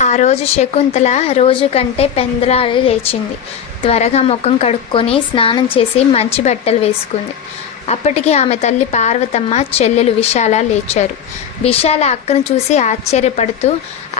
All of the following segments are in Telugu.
ఆ రోజు శకుంతల రోజు కంటే పెందలాడి లేచింది. త్వరగా ముఖం కడుక్కొని స్నానం చేసి మంచి బట్టలు వేసుకుంది. అప్పటికి ఆమె తల్లి పార్వతమ్మ, చెల్లెలు విశాల లేచారు. విశాల అక్కను చూసి ఆశ్చర్యపడుతూ,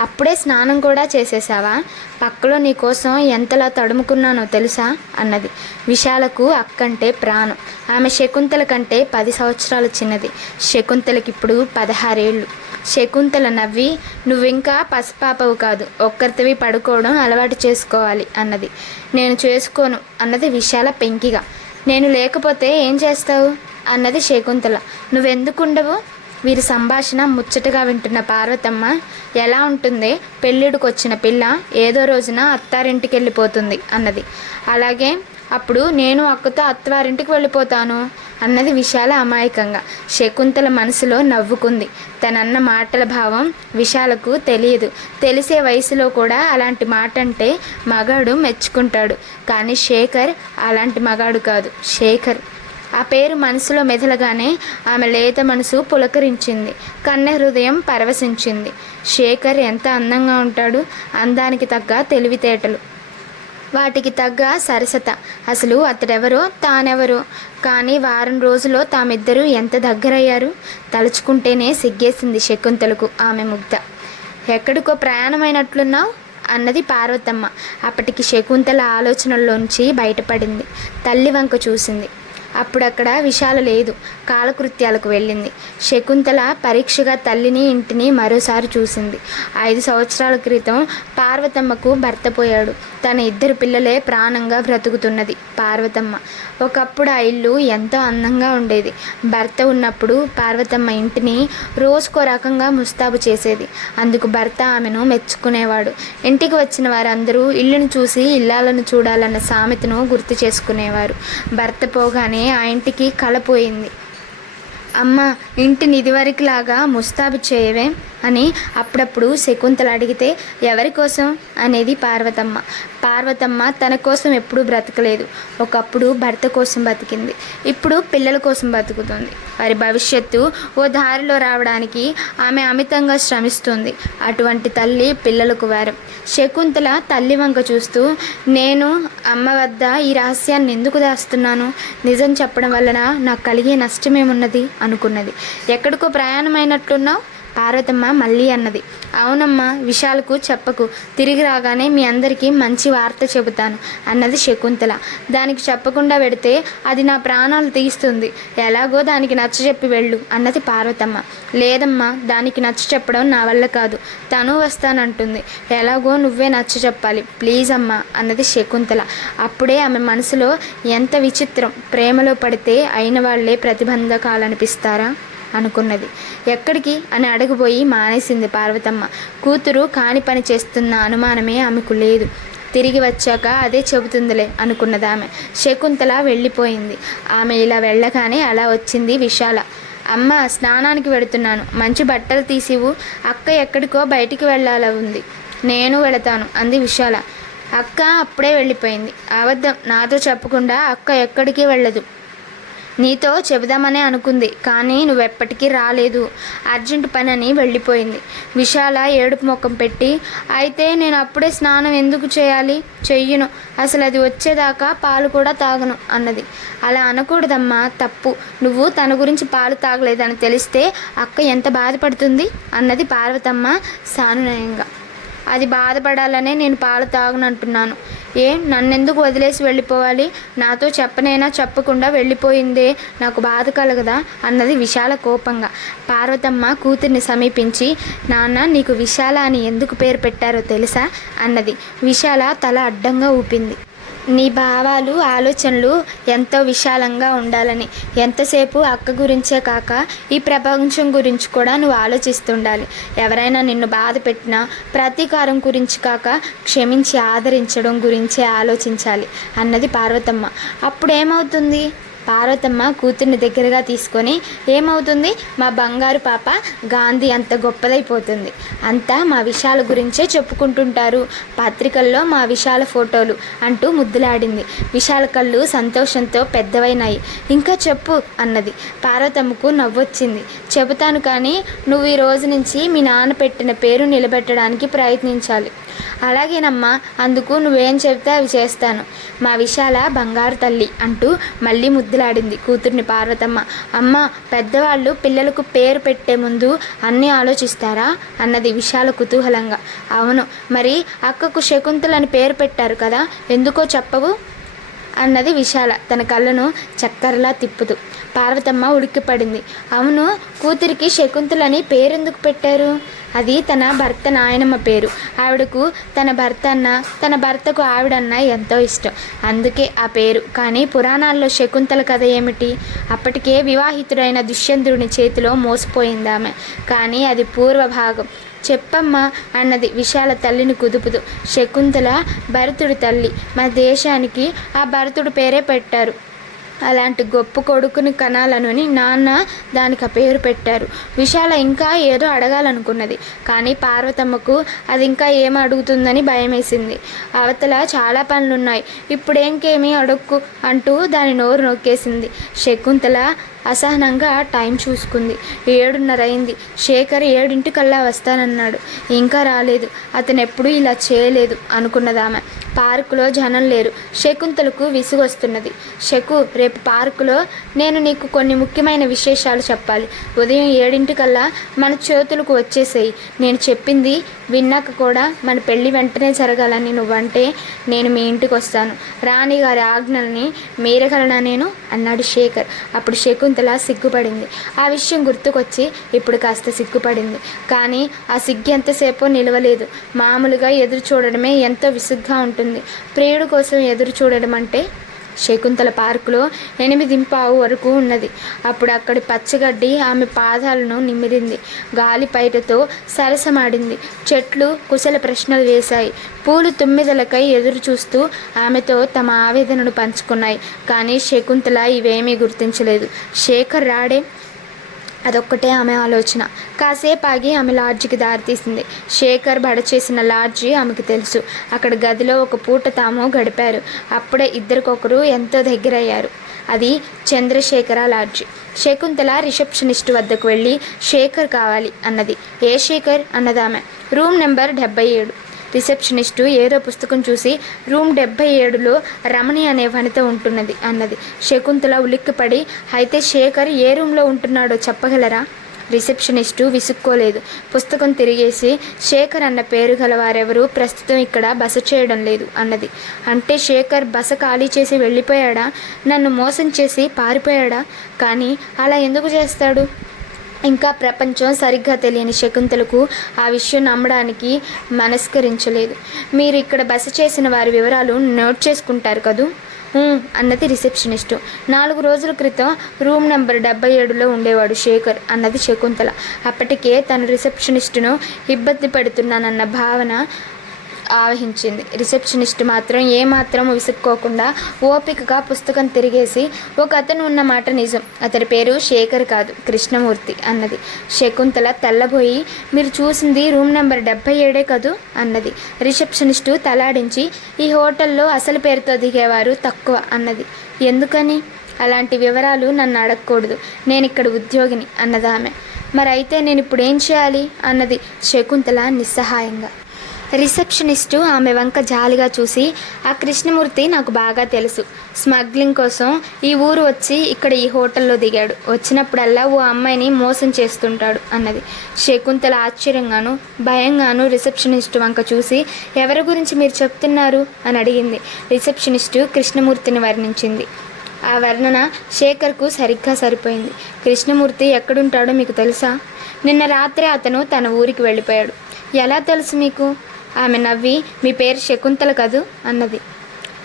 అప్పుడే స్నానం కూడా చేసేసావా? పక్కలో నీకోసం ఎంతలా తడుముకున్నానో తెలుసా అన్నది. విశాలకు అక్కంటే ప్రాణం. ఆమె శకుంతల కంటే 10 సంవత్సరాలు చిన్నది. శకుంతలకిప్పుడు 16 ఏళ్ళు. శకుంతల నవ్వి, నువ్వింకా పసిపాపవు కాదు, ఒక్కరితవి పడుకోవడం అలవాటు చేసుకోవాలి అన్నది. నేను చేసుకోను అన్నది విశాల పెంకిగా. నేను లేకపోతే ఏం చేస్తావు అన్నది శకుంతల. నువ్వెందుకుండవు? వీరి సంభాషణ ముచ్చటగా వింటున్న పార్వతమ్మ, ఎలా ఉంటుంది, పెళ్ళిడికొచ్చిన పిల్ల ఏదో రోజున అత్తారింటికి వెళ్ళిపోతుంది అన్నది. అలాగే, అప్పుడు నేను అక్కతో అత్తవారింటికి వెళ్ళిపోతాను అన్నది విశాల అమాయకంగా. శకుంతల మనసులో నవ్వుకుంది. తనన్న మాటల భావం విశాలకు తెలియదు. తెలిసే వయసులో కూడా అలాంటి మాట అంటే మగాడు మెచ్చుకుంటాడు. కానీ శేఖర్ అలాంటి మగాడు కాదు. శేఖర్ ఆ పేరు మనసులో మెదలగానే ఆమె లేత మనసు పులకరించింది. కన్నె హృదయం పరవశించింది. శేఖర్ ఎంత అందంగా ఉంటాడు! అందానికి తగ్గ తెలివితేటలు, వాటికి తగ్గ సరసత. అసలు అతడెవరో తానెవరో. కానీ వారం రోజుల్లో తామిద్దరూ ఎంత దగ్గరయ్యారు! తలుచుకుంటేనే సిగ్గేసింది శకుంతలకు ఆమె ముగ్ధ. ఎక్కడికో ప్రయాణమైనట్లున్నావు అన్నది పార్వతమ్మ. అప్పటికి శకుంతల ఆలోచనల్లోంచి బయటపడింది. తల్లి వంక చూసింది. అప్పుడక్కడ విశాల లేదు. కాలకృత్యాలకు వెళ్ళింది. శకుంతల పరీక్షగా తల్లిని, ఇంటిని మరోసారి చూసింది. 5 సంవత్సరాల క్రితం పార్వతమ్మకు భర్త పోయాడు. తన 2 పిల్లలే ప్రాణంగా బ్రతుకుతున్నది పార్వతమ్మ. ఒకప్పుడు ఆ ఇల్లు ఎంతో అందంగా ఉండేది. భర్త ఉన్నప్పుడు పార్వతమ్మ ఇంటిని రోజుకో రకంగా ముస్తాబు చేసేది. అందుకు భర్త ఆమెను మెచ్చుకునేవాడు. ఇంటికి వచ్చిన వారందరూ ఇల్లును చూసి ఇల్లాలను చూడాలన్న సామెతను గుర్తు చేసుకునేవారు. భర్త పోగానే ఆ ఇంటికి కళ పోయింది. అమ్మ, ఇంటిని ఇదివరకులాగా ముస్తాబు చేయవే అని అప్పుడప్పుడు శకుంతల అడిగితే, ఎవరి కోసం అనేది పార్వతమ్మ. పార్వతమ్మ తన కోసం ఎప్పుడూ బ్రతకలేదు. ఒకప్పుడు భర్త కోసం బతికింది. ఇప్పుడు పిల్లల కోసం బతుకుతుంది. వారి భవిష్యత్తు ఓ దారిలో రావడానికి ఆమె అమితంగా శ్రమిస్తుంది. అటువంటి తల్లి పిల్లలకు వారం. శకుంతల తల్లి వంక చూస్తూ, నేను అమ్మ వద్ద ఈ రహస్యాన్ని ఎందుకు దాస్తున్నాను? నిజం చెప్పడం వలన నాకు కలిగే నష్టమేమున్నది అనుకున్నది. ఎక్కడికో ప్రయాణమైనట్లున్నావు పార్వతమ్మ మళ్ళీ అన్నది. అవునమ్మా, విశాలకు చెప్పకు. తిరిగి రాగానే మీ అందరికీ మంచి వార్త చెబుతాను అన్నది శకుంతల. దానికి చెప్పకుండా వెడితే అది నా ప్రాణాలు తీస్తుంది. ఎలాగో దానికి నచ్చ చెప్పి వెళ్ళు అన్నది పార్వతమ్మ. లేదమ్మా, దానికి నచ్చ చెప్పడం నా వల్ల కాదు. తను వస్తానంటుంది. ఎలాగో నువ్వే నచ్చ చెప్పాలి ప్లీజ్ అమ్మా అన్నది శకుంతల. అప్పుడే ఆమె మనసులో ఎంత విచిత్రం! ప్రేమలో పడితే అయిన వాళ్లే ప్రతిబంధకాలనిపిస్తారా అనుకున్నది. ఎక్కడికి అని అడగబోయి మానేసింది పార్వతమ్మ. కూతురు కాని పని చేస్తున్న అనుమానమే ఆమెకు లేదు. తిరిగి వచ్చాక అదే చెబుతుందిలే అనుకున్నది ఆమె. శకుంతల వెళ్ళిపోయింది. ఆమె ఇలా వెళ్ళగానే అలా వచ్చింది విశాల. అమ్మ, స్నానానికి వెళుతున్నాను, మంచి బట్టలు తీసివు. అక్క ఎక్కడికో బయటికి వెళ్ళాల ఉంది. నేను వెళతాను అంది విశాల. అక్క అప్పుడే వెళ్ళిపోయింది. అబద్ధం, నాతో చెప్పకుండా అక్క ఎక్కడికి వెళ్ళదు. నీతో చెబుదామనే అనుకుంది, కానీ నువ్వెప్పటికీ రాలేదు. అర్జెంటు పని అని వెళ్ళిపోయింది. విశాల ఏడుపు ముఖం పెట్టి, అయితే నేను అప్పుడే స్నానం ఎందుకు చేయాలి? చెయ్యను. అసలు అది వచ్చేదాకా పాలు కూడా తాగను అన్నది. అలా అనకూడదమ్మా, తప్పు. నువ్వు తన గురించి పాలు తాగలేదని తెలిస్తే అక్క ఎంత బాధపడుతుంది అన్నది పార్వతమ్మ సానునయంగా. అది బాధపడాలనే నేను పాలు తాగనంటున్నాను. నన్నెందుకు వదిలేసి వెళ్ళిపోవాలి? నాతో చెప్పనైనా చెప్పకుండా వెళ్ళిపోయిందే, నాకు బాధ కలగదా అన్నది విశాల కోపంగా. పార్వతమ్మ కూతుర్ని సమీపించి, నాన్న, నీకు విశాల అని ఎందుకు పేరు పెట్టారో తెలుసా అన్నది. విశాల తల అడ్డంగా ఊపింది. నీ భావాలు, ఆలోచనలు ఎంతో విశాలంగా ఉండాలని. ఎంతసేపు అక్క గురించే కాక ఈ ప్రపంచం గురించి కూడా నువ్వు ఆలోచిస్తుండాలి. ఎవరైనా నిన్ను బాధ పెట్టినా ప్రతీకారం గురించి కాక క్షమించి ఆదరించడం గురించే ఆలోచించాలి అన్నది పార్వతమ్మ. అప్పుడేమవుతుంది? పార్వతమ్మ కూతుర్ని దగ్గరగా తీసుకొని, ఏమవుతుంది, మా బంగారు పాప గాంధీ అంత గొప్పదైపోతుంది, అంతా మా విశాల గురించే చెప్పుకుంటుంటారు, పత్రికల్లో మా విశాల ఫోటోలు అంటూ ముద్దులాడింది. విశాల కళ్ళు సంతోషంతో పెద్దవైనాయి. ఇంకా చెప్పు అన్నది. పార్వతమ్మకు నవ్వొచ్చింది. చెబుతాను, కానీ నువ్వు ఈ రోజు నుంచి మీ నాన్న పెట్టిన పేరు నిలబెట్టడానికి ప్రయత్నించాలి. అలాగేనమ్మా, అందుకు నువ్వేం చెబితే అవి చేస్తాను. మా విశాల బంగారు తల్లి అంటూ మళ్ళీ ముద్దులాడింది కూతుర్ని పార్వతమ్మ. అమ్మ, పెద్దవాళ్ళు పిల్లలకు పేరు పెట్టే ముందు అన్నీ ఆలోచిస్తారా అన్నది విశాల కుతూహలంగా. అవును, మరి అక్కకు శకుంతలని పేరు పెట్టారు కదా, ఎందుకో చెప్పవు అన్నది విశాల తన కళ్ళను చక్కరలా తిప్పుతూ. పార్వతమ్మ ఉలిక్కిపడింది. అవును, కూతురికి శకుంతలని పేరెందుకు పెట్టారు? అది తన భర్త నాయనమ్మ పేరు. ఆవిడకు తన భర్త అన్న, తన భర్తకు ఆవిడన్న ఎంతో ఇష్టం, అందుకే ఆ పేరు. కానీ పురాణాల్లో శకుంతల కథ ఏమిటి? అప్పటికే వివాహితుడైన దుష్యంతుడి చేతిలో మోసపోయిందామె. కానీ అది పూర్వభాగం. చెప్పమ్మా అన్నది విశాల తల్లిని కుదుపుతూ. శకుంతల భరతుడి తల్లి. మన దేశానికి ఆ భరతుడి పేరే పెట్టారు. అలాంటి గొప్ప కొడుకుని కనాలనుని నాన్న దానికి ఆ పేరు పెట్టారు. విశాల ఇంకా ఏదో అడగాలనుకున్నది, కానీ పార్వతమ్మకు అది ఇంకా ఏమి అడుగుతుందని భయమేసింది. అవతల చాలా పనులున్నాయి, ఇప్పుడేంకేమీ అడుక్కు అంటూ దాని నోరు నొక్కేసింది. శకుంతల అసహనంగా టైం చూసుకుంది. 7:30 అయింది. శేఖర్ 7 వస్తానన్నాడు, ఇంకా రాలేదు. అతను ఎప్పుడూ ఇలా చేయలేదు అనుకున్నదామె. పార్కులో జనం లేరు. శకుంతలకు విసుగొస్తున్నది. శకు, రేపు పార్కులో నేను నీకు కొన్ని ముఖ్యమైన విశేషాలు చెప్పాలి. ఉదయం 7 మన చేతులకు వచ్చేసేయి. నేను చెప్పింది విన్నాక కూడా మన పెళ్ళి వెంటనే జరగాలని నువ్వంటే నేను మీ ఇంటికి వస్తాను. రాణిగారి ఆజ్ఞల్ని మీరగలనా నేను అన్నాడు శేఖర్. అప్పుడు శకుంతల సిగ్గుపడింది. ఆ విషయం గుర్తుకొచ్చి ఇప్పుడు కాస్త సిగ్గుపడింది. కానీ ఆ సిగ్గు ఎంతసేపో నిలవలేదు. మామూలుగా ఎదురు చూడడమే ఎంతో విసుగ్గా ఉంటుంది. ప్రియుడు కోసం ఎదురు చూడడం అంటే. శకుంతల పార్కులో 8:15 వరకు ఉన్నది. అప్పుడు అక్కడి పచ్చగడ్డి ఆమె పాదాలను నిమిరింది. గాలి పైటతో సరసమాడింది. చెట్లు కుశల ప్రశ్నలు వేశాయి. పూలు తుమ్మిదలకై ఎదురు చూస్తూ ఆమెతో తమ ఆవేదనను పంచుకున్నాయి. కానీ శకుంతల ఇవేమీ గుర్తించలేదు. శేఖర్ రాడే, అదొక్కటే ఆమె ఆలోచన. కాసేపు ఆగి ఆమె లాడ్జికి దారితీసింది. శేఖర్ బడచేసిన లాడ్జి ఆమెకు తెలుసు. అక్కడ గదిలో ఒక పూట తాము గడిపారు. అప్పుడే ఇద్దరికొకరు ఎంతో దగ్గరయ్యారు. అది చంద్రశేఖర లాడ్జి. శకుంతల రిసెప్షనిస్ట్ వద్దకు వెళ్ళి శేఖర్ కావాలి అన్నది. ఏ శేఖర్ అన్నదామె. Room number 77. రిసెప్షనిస్టు ఏదో పుస్తకం చూసి, రూమ్ 77లో రమణి అనే వనిత ఉంటున్నది అన్నది. శకుంతల ఉలిక్కిపడి, అయితే శేఖర్ ఏ రూమ్లో ఉంటున్నాడో చెప్పగలరా? రిసెప్షనిస్టు విసుక్కోలేదు. పుస్తకం తిరిగేసి, శేఖర్ అన్న పేరు గల వారెవరూ ప్రస్తుతం ఇక్కడ బస చేయడం లేదు అన్నది. అంటే శేఖర్ బస ఖాళీ చేసి వెళ్ళిపోయాడా? నన్ను మోసం చేసి పారిపోయాడా? కానీ అలా ఎందుకు చేస్తాడు? ఇంకా ప్రపంచం సరిగ్గా తెలియని శకుంతలకు ఆ విషయం నమ్మడానికి మనస్కరించలేదు. మీరు ఇక్కడ బస చేసిన వారి వివరాలు నోట్ చేసుకుంటారు కదూ అన్నది రిసెప్షనిస్టు. 4 రోజుల క్రితం రూమ్ నెంబర్ 77లో ఉండేవాడు శేఖర్ అన్నది శకుంతల. అప్పటికే తను రిసెప్షనిస్టును ఇబ్బంది పెడుతున్నానన్న భావన ఆవహించింది. రిసెప్షనిస్ట్ మాత్రం ఏమాత్రం విసుక్కోకుండా ఓపికగా పుస్తకం తిరిగేసి, ఒక అతను ఉన్న మాట నిజం, అతని పేరు శేఖర్ కాదు, కృష్ణమూర్తి అన్నది. శకుంతల తెల్లబోయి, మీరు చూసింది రూమ్ నెంబర్ 77 కదూ అన్నది. రిసెప్షనిస్టు తలాడించి, ఈ హోటల్లో అసలు పేరుతో దిగేవారు తక్కువ అన్నది. ఎందుకని? అలాంటి వివరాలు నన్ను అడగకూడదు, నేను ఇక్కడ ఉద్యోగిని అన్నదామె. మరైతే నేను ఇప్పుడు ఏం చేయాలి అన్నది శకుంతల నిస్సహాయంగా. రిసెప్షనిస్టు ఆమె వంక జాలిగా చూసి, ఆ కృష్ణమూర్తి నాకు బాగా తెలుసు. స్మగ్లింగ్ కోసం ఈ ఊరు వచ్చి ఇక్కడ ఈ హోటల్లో దిగాడు. వచ్చినప్పుడల్లా ఓ అమ్మాయిని మోసం చేస్తుంటాడు అన్నది. శకుంతల ఆశ్చర్యంగాను భయంగాను రిసెప్షనిస్టు వంక చూసి, ఎవరి గురించి మీరు చెప్తున్నారు అని అడిగింది. రిసెప్షనిస్టు కృష్ణమూర్తిని వర్ణించింది. ఆ వర్ణన శేఖర్కు సరిగ్గా సరిపోయింది. కృష్ణమూర్తి ఎక్కడుంటాడో మీకు తెలుసా? నిన్న రాత్రి అతను తన ఊరికి వెళ్ళిపోయాడు. ఎలా తెలుసు మీకు? ఆమె నవ్వి, మీ పేరు శకుంతల కదూ అన్నది.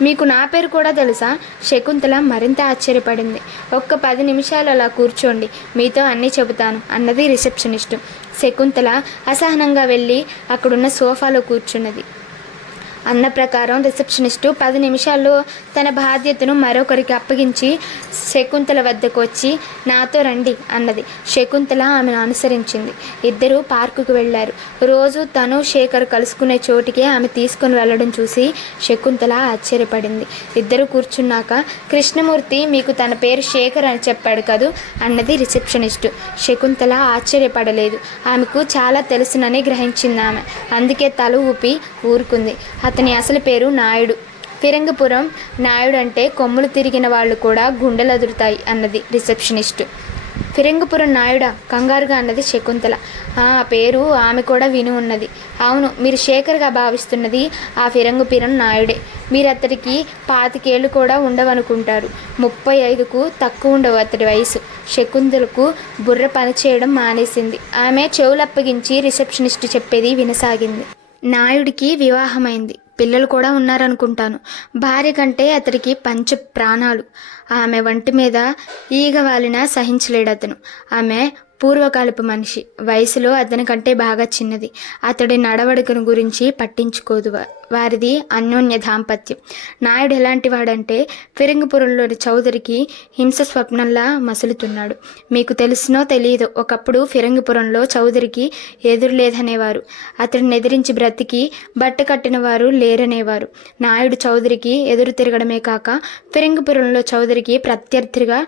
మీకు నా పేరు కూడా తెలుసా? శకుంతల మరింత ఆశ్చర్యపడింది. ఒక్క 10 నిమిషాలు అలా కూర్చోండి, మీతో అన్నీ చెబుతాను అన్నది రిసెప్షనిస్టు. శకుంతల అసహనంగా వెళ్ళి అక్కడున్న సోఫాలో కూర్చున్నది. అన్న ప్రకారం రిసెప్షనిస్టు 10 నిమిషాల్లో తన బాధ్యతను మరొకరికి అప్పగించి శకుంతల వద్దకు వచ్చి నాతో రండి అన్నది. శకుంతల ఆమెను అనుసరించింది. ఇద్దరూ పార్కుకు వెళ్లారు. రోజు తను శేఖర్ కలుసుకునే చోటికే ఆమె తీసుకుని వెళ్లడం చూసి శకుంతల ఆశ్చర్యపడింది. ఇద్దరు కూర్చున్నాక కృష్ణమూర్తి మీకు తన పేరు శేఖర్ అని చెప్పాడు కదూ అన్నది రిసెప్షనిస్టు. శకుంతల ఆశ్చర్యపడలేదు. ఆమెకు చాలా తెలుసునని గ్రహించింది ఆమె. అందుకే తల ఊపి ఊరుకుంది. అతని అసలు పేరు నాయుడు. ఫిరంగిపురం నాయుడు అంటే కొమ్ములు తిరిగిన వాళ్ళు కూడా గుండెలదురుతాయి అన్నది రిసెప్షనిస్టు. ఫిరంగిపురం నాయుడా కంగారుగా అన్నది శకుంతల. ఆ పేరు ఆమె కూడా విని ఉన్నది. అవును, మీరు శేఖర్గా భావిస్తున్నది ఆ ఫిరంగిపురం నాయుడే. మీరు అతడికి 25 ఏళ్ళు కూడా ఉండవనుకుంటారు. 35కు తక్కువ ఉండవు అతడి వయసు. శకుంతలకు బుర్ర పనిచేయడం మానేసింది. ఆమె చెవులప్పగించి రిసెప్షనిస్టు చెప్పేది వినసాగింది. నాయుడికి వివాహమైంది. పిల్లలు కూడా ఉన్నారనుకుంటాను. భార్య కంటే అతడికి పంచ ప్రాణాలు. ఆమె వంటి మీద ఈగ వాలినా సహించలేడతను. ఆమె పూర్వకాలపు మనిషి. వయసులో అతని కంటే బాగా చిన్నది. అతడి నడవడికను గురించి పట్టించుకోదు. వారిది అన్యోన్య దాంపత్యం. నాయుడు ఎలాంటి వాడంటే ఫిరంగిపురంలోని చౌదరికి హింస స్వప్నంలా మసులుతున్నాడు. మీకు తెలిసినో తెలియదో ఒకప్పుడు ఫిరంగిపురంలో చౌదరికి ఎదురులేదనేవారు. అతడిని ఎదిరించి బ్రతికి బట్ట కట్టిన వారు లేరనేవారు. నాయుడు చౌదరికి ఎదురు తిరగడమే కాక ఫిరంగిపురంలో చౌదరికి ప్రత్యర్థిగా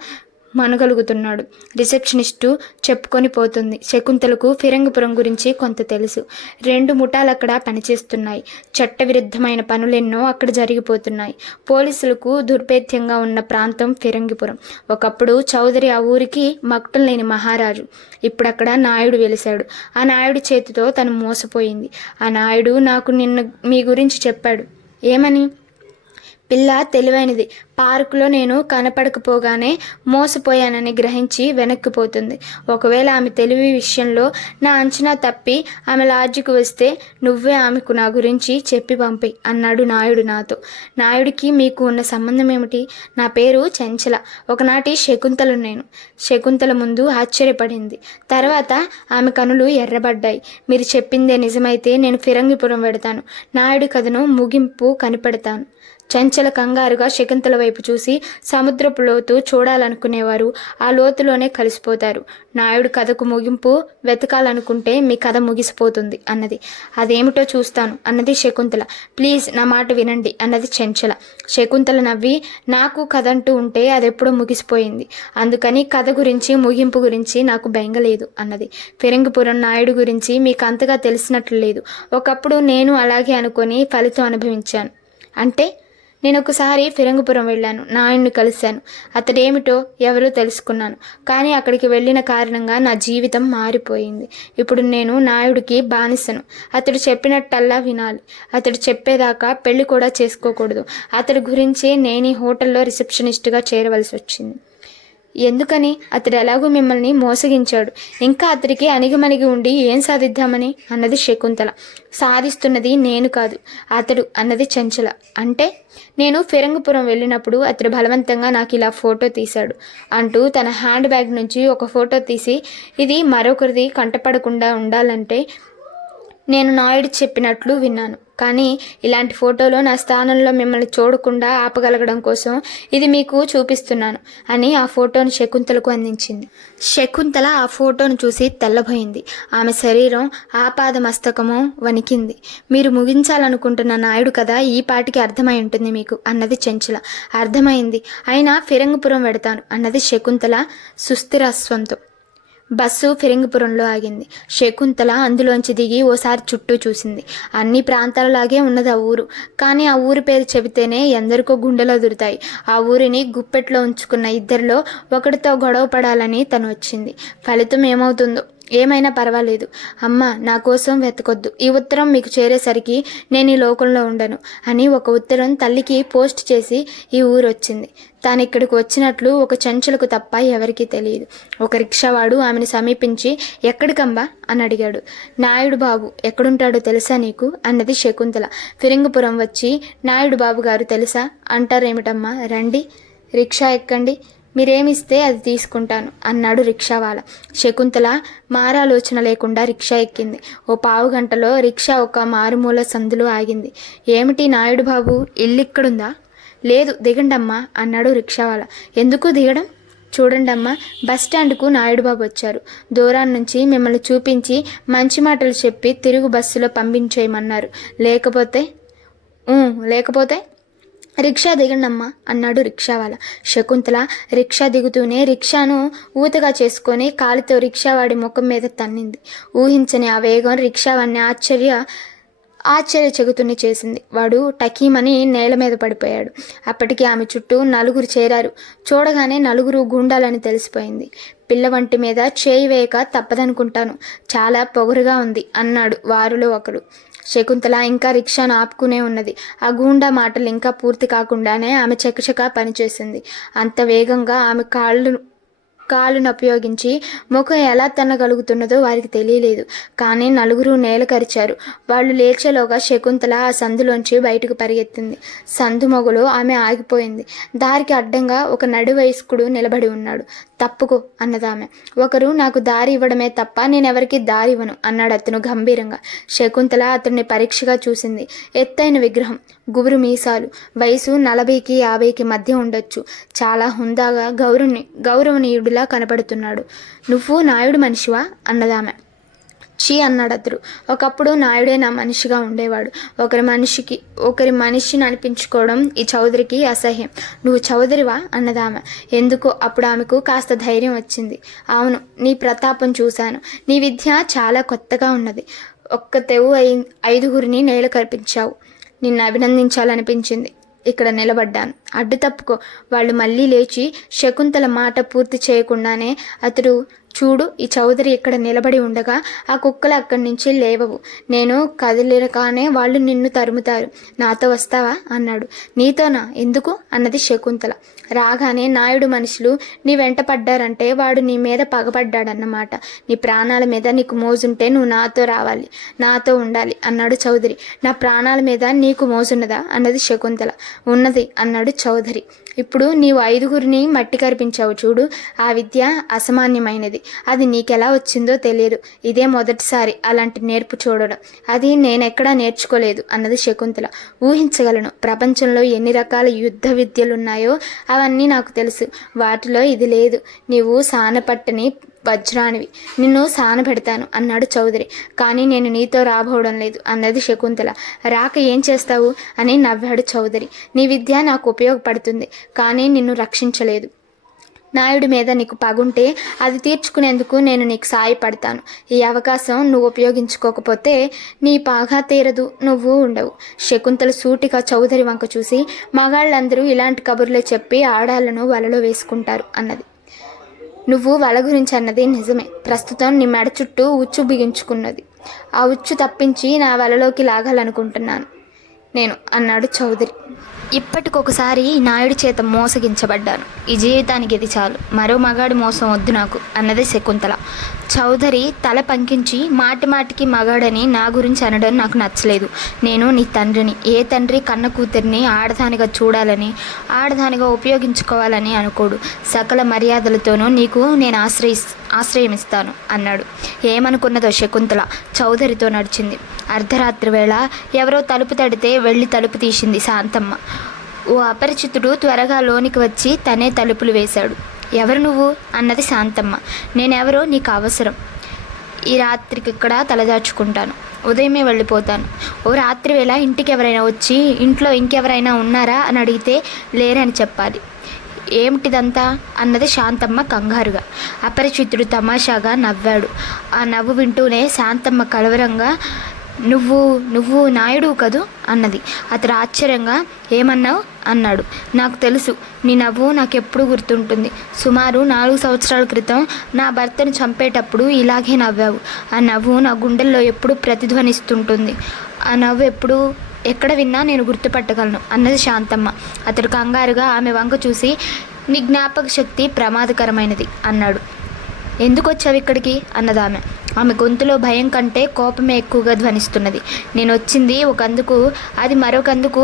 మనగలుగుతున్నాడు. రిసెప్షనిస్టు చెప్పుకొని పోతుంది. శకుంతలకు ఫిరంగిపురం గురించి కొంత తెలుసు. 2 ముఠాలు అక్కడ పనిచేస్తున్నాయి. చట్టవిరుద్ధమైన పనులెన్నో అక్కడ జరిగిపోతున్నాయి. పోలీసులకు దుర్భేద్యంగా ఉన్న ప్రాంతం ఫిరంగిపురం. ఒకప్పుడు చౌదరి ఆ ఊరికి మకుటం లేని మహారాజు. ఇప్పుడు అక్కడ నాయుడు వెలిశాడు. ఆ నాయుడు చేతితో తను మోసపోయింది. ఆ నాయుడు నాకు నిన్న మీ గురించి చెప్పాడు. ఏమని? పిల్ల తెలివైనది. పార్కులో నేను కనపడకపోగానే మోసపోయానని గ్రహించి వెనక్కిపోతుంది. ఒకవేళ ఆమె తెలివి విషయంలో నా అంచనా తప్పి ఆమె లాడ్జికి వస్తే నువ్వే ఆమెకు నా గురించి చెప్పి పంపి అన్నాడు నాయుడు నాతో. నాయుడికి మీకు ఉన్న సంబంధం ఏమిటి? నా పేరు చెంచల. ఒకనాటి శకుంతల నేను. శకుంతల ముందు ఆశ్చర్యపడింది. తర్వాత ఆమె కనులు ఎర్రబడ్డాయి. మీరు చెప్పిందే నిజమైతే నేను ఫిరంగిపురం వెడతాను. నాయుడు కథను ముగింపు కనిపెడతాను. చంచల కంగారుగా శకుంతల వైపు చూసి సముద్రపు లోతు చూడాలనుకునేవారు ఆ లోతులోనే కలిసిపోతారు. నాయుడు కథకు ముగింపు వెతకాలనుకుంటే మీ కథ ముగిసిపోతుంది అన్నది. అదేమిటో చూస్తాను అన్నది శకుంతల. ప్లీజ్ నా మాట వినండి అన్నది చంచల. శకుంతల నవ్వి నాకు కథ అంటూ ఉంటే అదెప్పుడో ముగిసిపోయింది. అందుకని కథ గురించి ముగింపు గురించి నాకు బెంగలేదు అన్నది. ఫిరంగిపురం నాయుడు గురించి మీకు అంతగా తెలిసినట్లు లేదు. ఒకప్పుడు నేను అలాగే అనుకొని ఫలితం అనుభవించాను. అంటే నేను ఒకసారి ఫిరంగిపురం వెళ్ళాను. నాయుడిని కలిశాను. అతడేమిటో ఎవరో తెలుసుకున్నాను. కానీ అక్కడికి వెళ్ళిన కారణంగా నా జీవితం మారిపోయింది. ఇప్పుడు నేను నాయుడికి బానిసను. అతడు చెప్పినట్టల్లా వినాలి. అతడు చెప్పేదాకా పెళ్లి కూడా చేసుకోకూడదు. అతడి గురించి నేను ఈ హోటల్లో రిసెప్షనిస్ట్గా చేరవలసి వచ్చింది. ఎందుకని? అతడు ఎలాగూ మిమ్మల్ని మోసగించాడు. ఇంకా అతడికి అణిగిమణిగి ఉండి ఏం సాధిద్దామని అన్నది శకుంతల. సాధిస్తున్నది నేను కాదు అతడు అన్నది చంచల. అంటే నేను ఫిరంగిపురం వెళ్ళినప్పుడు అతడు బలవంతంగా నాకు ఇలా ఫోటో తీశాడు అంటూ తన హ్యాండ్ బ్యాగ్ నుంచి ఒక ఫోటో తీసి ఇది మరొకరిది కంటపడకుండా ఉండాలంటే నేను నాయుడు చెప్పినట్లు విన్నాను. కానీ ఇలాంటి ఫోటోలో నా స్థానంలో మిమ్మల్ని చూడకుండా ఆపగలగడం కోసం ఇది మీకు చూపిస్తున్నాను అని ఆ ఫోటోను శకుంతలకు అందించింది. శకుంతల ఆ ఫోటోను చూసి తెల్లబోయింది. ఆమె శరీరం ఆపాదమస్తకము వణికింది. మీరు ముగించాలనుకుంటున్న నాయుడు కదా ఈ పాటికి అర్థమై ఉంటుంది మీకు అన్నది చంచల. అర్థమైంది. అయినా ఫిరంగిపురం వెడతాను అన్నది శకుంతల సుస్థిరస్వంతో. బస్సు ఫిరంగిపురంలో ఆగింది. శకుంతల అందులోంచి దిగి ఓసారి చుట్టూ చూసింది. అన్ని ప్రాంతాలలాగే ఉన్నది ఆ ఊరు. కానీ ఆ ఊరి పేరు చెబితేనే ఎందరికో గుండెలో దురుతాయి. ఆ ఊరిని గుప్పెట్లో ఉంచుకున్న ఇద్దరిలో ఒకటితో గొడవ పడాలని తను వచ్చింది. ఫలితం ఏమవుతుందో ఏమైనా పర్వాలేదు. అమ్మ నా కోసం వెతకొద్దు. ఈ ఉత్తరం మీకు చేరేసరికి నేను ఈ లోకంలో ఉండను అని ఒక ఉత్తరం తల్లికి పోస్ట్ చేసి ఈ ఊరు వచ్చింది. తాను ఇక్కడికి వచ్చినట్లు ఒక చంచలకు తప్ప ఎవరికీ తెలియదు. ఒక రిక్షావాడు ఆమెను సమీపించి ఎక్కడికంబా అని అడిగాడు. నాయుడు బాబు ఎక్కడుంటాడో తెలుసా నీకు అన్నది శకుంతల. ఫిరంగిపురం వచ్చి నాయుడు బాబు గారు తెలుసా అంటారేమిటమ్మా, రండి రిక్షా ఎక్కండి, మీరేమిస్తే అది తీసుకుంటాను అన్నాడు రిక్షావాలా. శకుంతల మారాలోచన లేకుండా రిక్షా ఎక్కింది. ఓ పావు గంటలో రిక్షా ఒక మారుమూల సందులో ఆగింది. ఏమిటి నాయుడు బాబు, ఇల్లిక్కడుందా? లేదు, దిగండమ్మా అన్నాడు రిక్షావాలా. ఎందుకు దిగడం? చూడండమ్మా, బస్టాండ్కు నాయుడుబాబు వచ్చారు. దూరాన్ని నుంచి మిమ్మల్ని చూపించి మంచి మాటలు చెప్పి తిరుగు బస్సులో పంపించేయమన్నారు. లేకపోతే రిక్షా దిగండమ్మా అన్నాడు రిక్షావాలా. శకుంతల రిక్షా దిగుతూనే రిక్షాను ఊతగా చేసుకొని కాలితో రిక్షావాడి ముఖం మీద తన్నింది. ఊహించని ఆ వేగం రిక్షావాడిని ఆశ్చర్యచకితుని చేసింది. వాడు టకీమని నేల మీద పడిపోయాడు. అప్పటికి ఆమె చుట్టూ నలుగురు చేరారు. చూడగానే నలుగురు గుండాలని తెలిసిపోయింది. పిల్ల వంటి మీద చేయి వేయక తప్పదనుకుంటాను, చాలా పొగరుగా ఉంది అన్నాడు వారిలో ఒకరు. శకుంతల ఇంకా రిక్షాను ఆపుకునే ఉన్నది. ఆ గూండా మాటలు ఇంకా పూర్తి కాకుండానే ఆమె చకచకా పనిచేసింది. అంత వేగంగా ఆమె కాళ్ళను ఉపయోగించి ముఖం ఎలా తన్నగలుగుతున్నదో వారికి తెలియలేదు. కానీ నలుగురు నేల కరిచారు. వాళ్ళు లేచేలోగా శకుంతల ఆ సందులోంచి బయటకు పరిగెత్తింది. సందు మొగలో ఆమె ఆగిపోయింది. దారికి అడ్డంగా ఒక నడు వయస్కుడు నిలబడి ఉన్నాడు. తప్పుకో అన్నదామె. ఒకరు నాకు దారి ఇవ్వడమే తప్ప నేనెవరికి దారి ఇవ్వను అన్నాడు అతను గంభీరంగా. శకుంతల అతన్ని పరీక్షగా చూసింది. ఎత్తైన విగ్రహం, గుబురు మీసాలు, వయసు 40కి 50కి మధ్య ఉండొచ్చు. చాలా హుందాగా గౌరవనీయుడిలా కనపడుతున్నాడు. నువ్వు నాయుడు మనిషివా అన్నదామె. చీ అన్నాడు అతడు. ఒకప్పుడు నాయుడే నా మనిషిగా ఉండేవాడు. ఒకరి మనిషిని అనిపించుకోవడం ఈ చౌదరికి అసహ్యం. నువ్వు చౌదరివా అన్నదామె. ఎందుకో అప్పుడు ఆమెకు కాస్త ధైర్యం వచ్చింది. అవును, నీ ప్రతాపం చూశాను. నీ విద్య చాలా కొత్తగా ఉన్నది. ఒక్క తెవు 5గురిని నేల కల్పించావు. నిన్ను అభినందించాలనిపించింది. ఇక్కడ నిలబడ్డాను. అడ్డు తప్పుకో. వాళ్ళు మళ్ళీ లేచి శకుంతల మాట పూర్తి చేయకుండానే అతడు, చూడు, ఈ చౌదరి ఇక్కడ నిలబడి ఉండగా ఆ కుక్కలు అక్కడి నుంచి లేవవు. నేను కదిలిరగానే వాళ్ళు నిన్ను తరుముతారు. నాతో వస్తావా అన్నాడు. నీతోనా? ఎందుకు అన్నది శకుంతల. రాగానే నాయుడు మనుషులు నీ వెంట పడ్డారంటే వాడు నీ మీద పగపడ్డాడన్నమాట. నీ ప్రాణాల మీద నీకు మోజుంటే నువ్వు నాతో రావాలి, నాతో ఉండాలి అన్నాడు చౌదరి. నా ప్రాణాల మీద నీకు మోజున్నదా అన్నది శకుంతల. ఉన్నది అన్నాడు చౌదరి. ఇప్పుడు నీవు 5గురిని మట్టి కరిపించావు చూడు, ఆ విద్య అసామాన్యమైనది. అది నీకెలా వచ్చిందో తెలియదు. ఇదే మొదటిసారి అలాంటి నేర్పు చూడడం. అది నేనెక్కడా నేర్చుకోలేదు అన్నది శకుంతల. ఊహించగలను. ప్రపంచంలో ఎన్ని రకాల యుద్ధ విద్యలున్నాయో అవన్నీ నాకు తెలుసు. వాటిలో ఇది లేదు. నీవు సానపట్టని వజ్రానివి. నిన్ను సానబెడతాను అన్నాడు చౌదరి. కానీ నేను నీతో రాబోవడం లేదు అన్నది శకుంతల. రాక ఏం చేస్తావు అని నవ్వాడు చౌదరి. నీ విద్య నాకు ఉపయోగపడుతుంది, కానీ నిన్ను రక్షించలేదు. నాయుడి మీద నీకు పగుంటే అది తీర్చుకునేందుకు నేను నీకు సాయపడతాను. ఈ అవకాశం నువ్వు ఉపయోగించుకోకపోతే నీ పాగా తీరదు, నువ్వు ఉండవు. శకుంతల సూటిగా చౌదరి వంక చూసి, మగాళ్ళందరూ ఇలాంటి కబుర్లే చెప్పి ఆడాలను వలలో వేసుకుంటారు అన్నది. నువ్వు వల గురించి అన్నది నిజమే. ప్రస్తుతం నీ మెడ చుట్టూ ఉచ్చు బిగించుకున్నది. ఆ ఉచ్చు తప్పించి నా వలలోకి లాగాలనుకుంటున్నాను నేను అన్నాడు చౌదరి. ఇప్పటికొకసారి నాయుడి చేత మోసగించబడ్డాను. ఈ జీవితానికి ఇది చాలు. మరో మగాడి మోసం వద్దు నాకు అన్నది శకుంతల. చౌదరి తల పంకించి, మాటి మాటికి మగాడని నా గురించి అనడం నాకు నచ్చలేదు. నేను నీ తండ్రిని. ఏ తండ్రి కన్న కూతురిని ఆడదానిగా చూడాలని, ఆడదానిగా ఉపయోగించుకోవాలని అనుకోడు. సకల మర్యాదలతోనూ నీకు నేను ఆశ్రయమిస్తాను అన్నాడు. ఏమనుకున్నదో శకుంతల చౌదరితో నడిచింది. అర్ధరాత్రి వేళ ఎవరో తలుపు తడితే వెళ్ళి తలుపు తీసింది శాంతమ్మ. ఓ అపరిచితుడు త్వరగా లోనికి వచ్చి తనే తలుపులు వేశాడు. ఎవరు నువ్వు అన్నది శాంతమ్మ. నేనెవరో నీకు అవసరం. ఈ రాత్రికి ఇక్కడ తలదాచుకుంటాను, ఉదయమే వెళ్ళిపోతాను. ఓ రాత్రి వేళ ఇంటికి ఎవరైనా వచ్చి ఇంట్లో ఇంకెవరైనా ఉన్నారా అని అడిగితే లేరని చెప్పాలి. ఏమిటిదంతా అన్నది శాంతమ్మ కంగారుగా. అపరిచితుడు తమాషాగా నవ్వాడు. ఆ నవ్వు వింటూనే శాంతమ్మ కలవరంగా, నువ్వు నాయుడు కదూ అన్నది. అతడు ఆశ్చర్యంగా, ఏమన్నావు అన్నాడు. నాకు తెలుసు, నీ నవ్వు నాకెప్పుడు గుర్తుంటుంది. సుమారు 4 సంవత్సరాల క్రితం నా భర్తను చంపేటప్పుడు ఇలాగే నవ్వావు. ఆ నవ్వు నా గుండెల్లో ఎప్పుడు ప్రతిధ్వనిస్తుంటుంది. ఆ నవ్వు ఎక్కడ విన్నా నేను గుర్తుపట్టగలను అన్నది శాంతమ్మ. అతడు కంగారుగా ఆమె వంక చూసి, నీ జ్ఞాపక శక్తి ప్రమాదకరమైనది అన్నాడు. ఎందుకు వచ్చావు ఇక్కడికి అన్నదామె. ఆమె గొంతులో భయం కంటే కోపమే ఎక్కువగా ధ్వనిస్తున్నది. నేను వచ్చింది ఒకందుకు, అది మరొకందుకు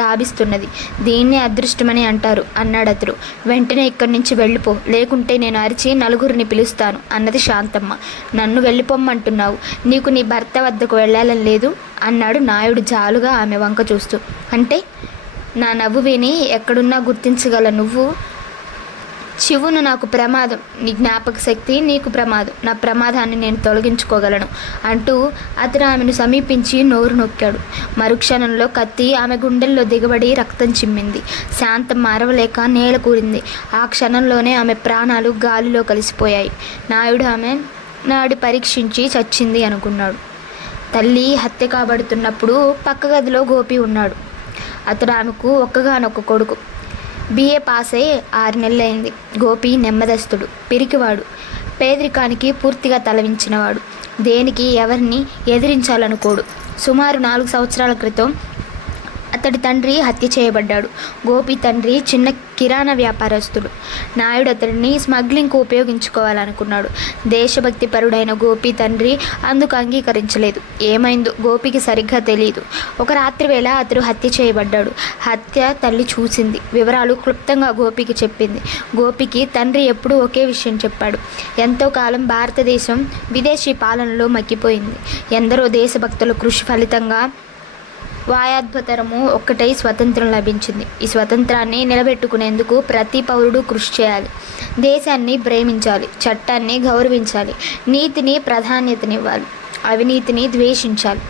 లాభిస్తున్నది. దీన్నే అదృష్టమని అంటారు అన్నాడు అతడు. వెంటనే ఇక్కడి నుంచి వెళ్ళిపో, లేకుంటే నేను అరిచి నలుగురిని పిలుస్తాను అన్నది శాంతమ్మ. నన్ను వెళ్ళిపోమ్మంటున్నావు, నీకు నీ భర్త వద్దకు వెళ్ళాలని లేదు అన్నాడు నాయుడు జాలుగా ఆమె వంక చూస్తూ. అంటే? నా నవ్వు విని ఎక్కడున్నా గుర్తించగల నువ్వు శివును నాకు ప్రమాదం, నీ జ్ఞాపక శక్తి నీకు ప్రమాదం, నా ప్రమాదాన్ని నేను తొలగించుకోగలను అంటూ అతను ఆమెను సమీపించి నోరు నొక్కాడు. మరుక్షణంలో కత్తి ఆమె గుండెల్లో దిగబడి రక్తం చిమ్మింది. శాంతం మారవలేక నేల కూరింది. ఆ క్షణంలోనే ఆమె ప్రాణాలు గాలిలో కలిసిపోయాయి. నాయుడు ఆమె నాడి పరీక్షించి చచ్చింది అనుకున్నాడు. తల్లి హత్య కాబడుతున్నప్పుడు పక్క గదిలో గోపి ఉన్నాడు. అతడు ఆమెకు ఒక్కగానొక్క కొడుకు. బిఏ పాస్ అయి 6 నెలలైంది. గోపి నెమ్మదస్తుడు, పిరికివాడు, పేదరికానికి పూర్తిగా తలవించినవాడు. దేనికి ఎవరిని ఎదిరించాలనుకోడు. సుమారు 4 సంవత్సరాల క్రితం అతడి తండ్రి హత్య చేయబడ్డాడు. గోపి తండ్రి చిన్న కిరాణా వ్యాపారస్తుడు. నాయుడు అతడిని స్మగ్లింగ్కు ఉపయోగించుకోవాలనుకున్నాడు. దేశభక్తి పరుడైన గోపి తండ్రి అందుకు అంగీకరించలేదు. ఏమైందో గోపికి సరిగ్గా తెలియదు. ఒక రాత్రి వేళ అతడు హత్య చేయబడ్డాడు. హత్య తల్లి చూసింది. వివరాలు క్లుప్తంగా గోపికి చెప్పింది. గోపికి తండ్రి ఎప్పుడూ ఒకే విషయం చెప్పాడు. ఎంతో కాలం భారతదేశం విదేశీ పాలనలో మగ్గిపోయింది. ఎందరో దేశభక్తుల కృషి ఫలితంగా వాయాద్భుతరము ఒక్కటై స్వతంత్రం లభించింది. ఈ స్వతంత్రాన్ని నిలబెట్టుకునేందుకు ప్రతి పౌరుడు కృషి చేయాలి. దేశాన్ని ప్రేమించాలి, చట్టాన్ని గౌరవించాలి, నీతిని ప్రాధాన్యతనివ్వాలి, అవినీతిని ద్వేషించాలి.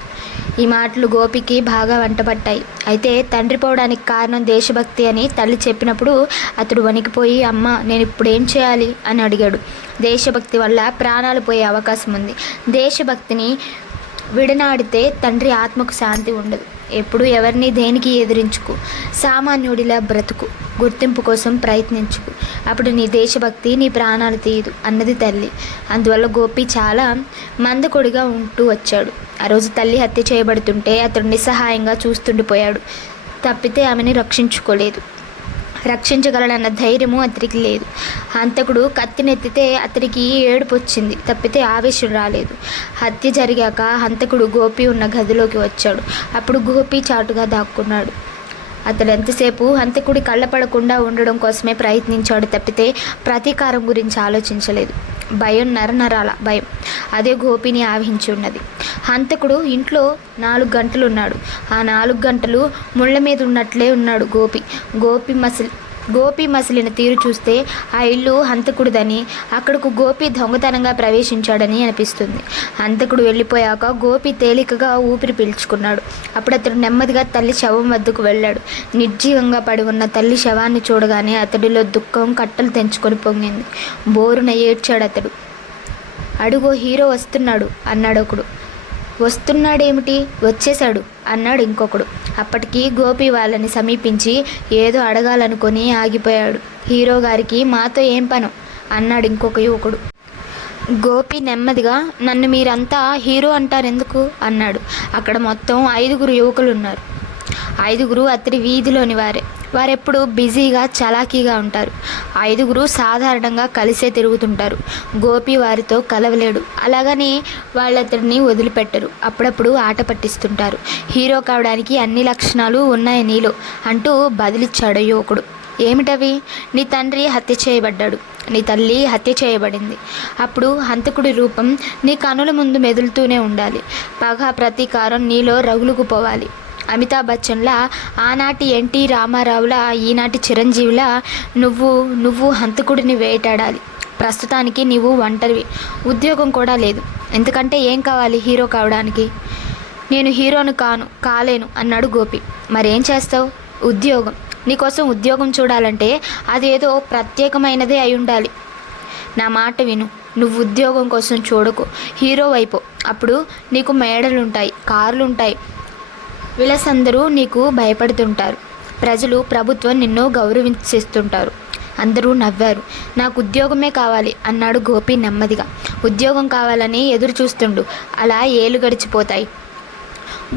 ఈ మాటలు గోపికి బాగా వంటపట్టాయి. అయితే తండ్రి పోవడానికి కారణం దేశభక్తి అని తల్లి చెప్పినప్పుడు అతడు వణికిపోయి, అమ్మ నేను ఇప్పుడు ఏం చేయాలి అని అడిగాడు. దేశభక్తి వల్ల ప్రాణాలు పోయే అవకాశం ఉంది. దేశభక్తిని విడనాడితే తండ్రి ఆత్మకు శాంతి ఉండదు. ఎప్పుడు ఎవరిని దేనికి ఎదిరించుకు, సామాన్యుడిలా బ్రతుకు, గుర్తింపు కోసం ప్రయత్నించుకు, అప్పుడు నీ దేశభక్తి నీ ప్రాణాలు తీయదు అన్నది తల్లి. అందువల్ల గోపి చాలా మందకొడిగా ఉంటూ వచ్చాడు. ఆ రోజు తల్లి హత్య చేయబడుతుంటే అతడు నిస్సహాయంగా చూస్తుండిపోయాడు. తప్పితే ఆమెని రక్షించుకోలేదు. రక్షించగలడన్న ధైర్యము అతడికి లేదు. హంతకుడు కత్తినెత్తితే అతడికి ఏడుపు వచ్చింది తప్పితే ఆవేశం రాలేదు. హత్య జరిగాక హంతకుడు గోపి ఉన్న గదిలోకి వచ్చాడు. అప్పుడు గోపి చాటుగా దాక్కున్నాడు. అతడు ఎంతసేపు హంతకుడి కళ్ళపడకుండా ఉండడం కోసమే ప్రయత్నించాడు తప్పితే ప్రతీకారం గురించి ఆలోచించలేదు. భయం, నరనరాల భయం, అదే గోపిని ఆవహించి ఉన్నది. హంతకుడు ఇంట్లో 4 గంటలున్నాడు. ఆ 4 గంటలు ముళ్ళ మీద ఉన్నట్లే ఉన్నాడు గోపి. గోపి మసిలిన తీరు చూస్తే ఆ ఇల్లు హంతకుడిదని, అక్కడకు గోపి దొంగతనంగా ప్రవేశించాడని అనిపిస్తుంది. హంతకుడు వెళ్ళిపోయాక గోపి తేలికగా ఊపిరి పీల్చుకున్నాడు. అప్పుడు అతడు నెమ్మదిగా తల్లి శవం వద్దకు వెళ్ళాడు. నిర్జీవంగా పడి ఉన్న తల్లి శవాన్ని చూడగానే అతడిలో దుఃఖం కట్టలు తెంచుకొని పొంగింది. బోరున ఏడ్చాడు అతడు. అడుగో హీరో వస్తున్నాడు అన్నాడు ఒకడు. వస్తున్నాడేమిటి, వచ్చేశాడు అన్నాడు ఇంకొకడు. అప్పటికి గోపి వాళ్ళని సమీపించి ఏదో అడగాలనుకొని ఆగిపోయాడు. హీరో గారికి మాతో ఏం పను అన్నాడు ఇంకొక యువకుడు. గోపి నెమ్మదిగా, నన్ను మీరంతా హీరో అంటారెందుకు అన్నాడు. అక్కడ మొత్తం 5 యువకులు ఉన్నారు. 5 అతడి వీధిలోని వారే. వారెప్పుడు బిజీగా చలాకీగా ఉంటారు. 5 సాధారణంగా కలిసే తిరుగుతుంటారు. గోపి వారితో కలవలేడు. అలాగని వాళ్ళతడిని వదిలిపెట్టరు. అప్పుడప్పుడు ఆట పట్టిస్తుంటారు. హీరో కావడానికి అన్ని లక్షణాలు ఉన్నాయి నీలో అంటూ బదిలిచ్చాడు యువకుడు. ఏమిటవి? నీ తండ్రి హత్య చేయబడ్డాడు, నీ తల్లి హత్య చేయబడింది. అప్పుడు హంతకుడి రూపం నీ కనుల ముందు మెదులుతూనే ఉండాలి. పగ, ప్రతీకారం నీలో రగులుకుపోవాలి. అమితాబ్ బచ్చన్లా, ఆనాటి ఎన్టీ రామారావులా, ఈనాటి చిరంజీవిలా నువ్వు హంతకుడిని వేటాడాలి. ప్రస్తుతానికి నీవు ఒంటరివి. ఉద్యోగం కూడా లేదు. ఎందుకంటే ఏం కావాలి హీరో కావడానికి? నేను హీరోను కాలేను అన్నాడు గోపి. మరేం చేస్తావు? ఉద్యోగం. నీకోసం ఉద్యోగం చూడాలంటే అదేదో ప్రత్యేకమైనదే అయి ఉండాలి. నా మాట విను. నువ్వు ఉద్యోగం కోసం చూడకు, హీరో అయిపో. అప్పుడు నీకు మేడలుంటాయి, కార్లుంటాయి, వీళ్ళందరూ నీకు భయపడుతుంటారు. ప్రజలు, ప్రభుత్వం నిన్ను గౌరవించేస్తుంటారు. అందరూ నవ్వారు. నాకు ఉద్యోగమే కావాలి అన్నాడు గోపి నెమ్మదిగా. ఉద్యోగం కావాలని ఎదురు చూస్తుండు. అలా ఏళ్ళు గడిచిపోతాయి.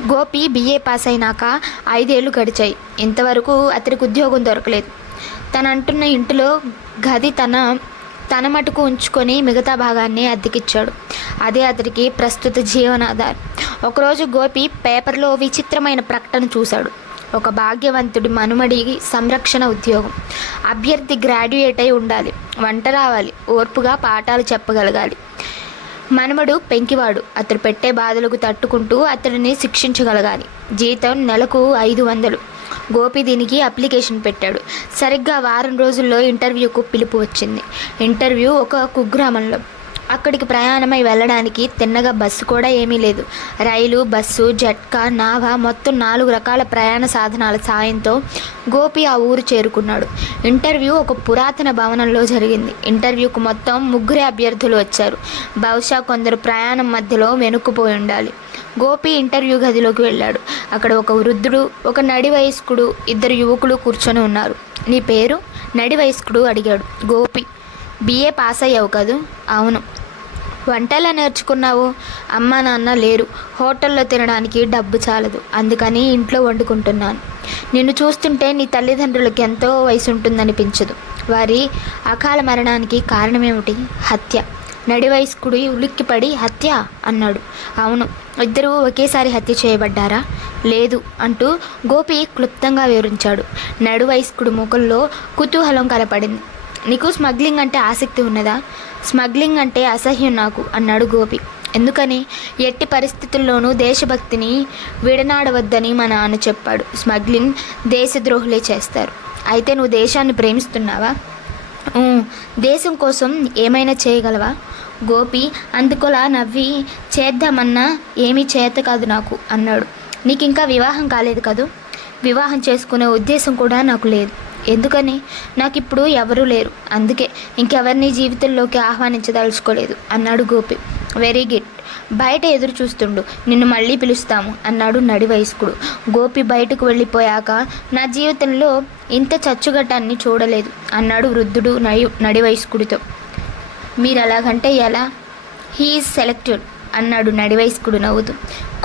గోపి బిఏ పాస్ అయినాక 5 ఏళ్ళు గడిచాయి. ఇంతవరకు అతనికి ఉద్యోగం దొరకలేదు. తనంటున్న ఇంటిలో గది తన మటుకు ఉంచుకొని మిగతా భాగాన్ని అద్దెకిచ్చాడు. అదే అతడికి ప్రస్తుత జీవనాధారం. ఒకరోజు గోపి పేపర్లో విచిత్రమైన ప్రకటన చూశాడు. ఒక భాగ్యవంతుడి మనుమడి సంరక్షణ ఉద్యోగం. అభ్యర్థి గ్రాడ్యుయేట్ అయి ఉండాలి, వంట రావాలి, ఓర్పుగా పాఠాలు చెప్పగలగాలి. మనుమడు పెంకివాడు, అతడు పెట్టే బాధలకు తట్టుకుంటూ అతడిని శిక్షించగలగాలి. జీతం నెలకు 500. గోపి దీనికి అప్లికేషన్ పెట్టాడు. సరిగ్గా వారం రోజుల్లో ఇంటర్వ్యూకు పిలుపు వచ్చింది. ఇంటర్వ్యూ ఒక కుగ్రామంలో. అక్కడికి ప్రయాణమై వెళ్ళడానికి తిన్నగా బస్సు కూడా ఏమీ లేదు. రైలు, బస్సు, జట్కా, నావ మొత్తం 4 రకాల ప్రయాణ సాధనాల సాయంతో గోపి ఆ ఊరు చేరుకున్నాడు. ఇంటర్వ్యూ ఒక పురాతన భవనంలో జరిగింది. ఇంటర్వ్యూకు మొత్తం 3 అభ్యర్థులు వచ్చారు. బహుశా కొందరు ప్రయాణం మధ్యలో వెనుక్కుపోయి ఉండాలి. గోపి ఇంటర్వ్యూ గదిలోకి వెళ్ళాడు. అక్కడ ఒక వృద్ధుడు, ఒక నడి వయస్కుడు, 2 యువకులు కూర్చొని ఉన్నారు. నీ పేరు? నడి వయస్కుడు అడిగాడు. గోపి. BA పాస్ అయ్యావు కదూ? అవును. వంటలా నేర్చుకున్నావు? అమ్మా నాన్న లేరు, హోటల్లో తినడానికి డబ్బు చాలదు, అందుకని ఇంట్లో వండుకుంటున్నాను. నిన్ను చూస్తుంటే నీ తల్లిదండ్రులకు ఎంతో వయసు ఉంటుందనిపించదు. వారి అకాల మరణానికి కారణమేమిటి? హత్య. నడి వయస్కుడు ఉలిక్కిపడి హత్య అన్నాడు. అవును. 2 ఒకేసారి హత్య చేయబడ్డారా? లేదు అంటూ గోపి క్లుప్తంగా వివరించాడు. నడు వయస్కుడు ముఖంలో కుతూహలం కనపడింది. నీకు స్మగ్లింగ్ అంటే ఆసక్తి ఉన్నదా? స్మగ్లింగ్ అంటే అసహ్యం నాకు అన్నాడు గోపి. ఎందుకని? ఎట్టి పరిస్థితుల్లోనూ దేశభక్తిని విడనాడవద్దని మా నాన్న చెప్పాడు. స్మగ్లింగ్ దేశద్రోహులే చేస్తారు. అయితే నువ్వు దేశాన్ని ప్రేమిస్తున్నావా? దేశం కోసం ఏమైనా చేయగలవా? గోపి అందుకోలా నవ్వి చేద్దామన్నా ఏమీ చేత కాదు నాకు అన్నాడు. నీకు ఇంకా వివాహం కాలేదు కదూ? వివాహం చేసుకునే ఉద్దేశం కూడా నాకు లేదు. ఎందుకని? నాకు ఇప్పుడు ఎవరూ లేరు, అందుకే ఇంకెవరిని జీవితంలోకి ఆహ్వానించదలుచుకోలేదు అన్నాడు గోపి. Very good. బయట ఎదురు చూస్తుండు, నిన్ను మళ్ళీ పిలుస్తాము అన్నాడు నడి వయస్కుడు. గోపి బయటకు వెళ్ళిపోయాక నా జీవితంలో ఇంత చచ్చుగట్టాన్ని చూడలేదు అన్నాడు వృద్ధుడు నడి వయస్కుడితో. మీరు అలాగంటే ఎలా? హీఈస్ సెలెక్టెడ్ అన్నాడు నడి వయస్కుడు నవ్వుతూ.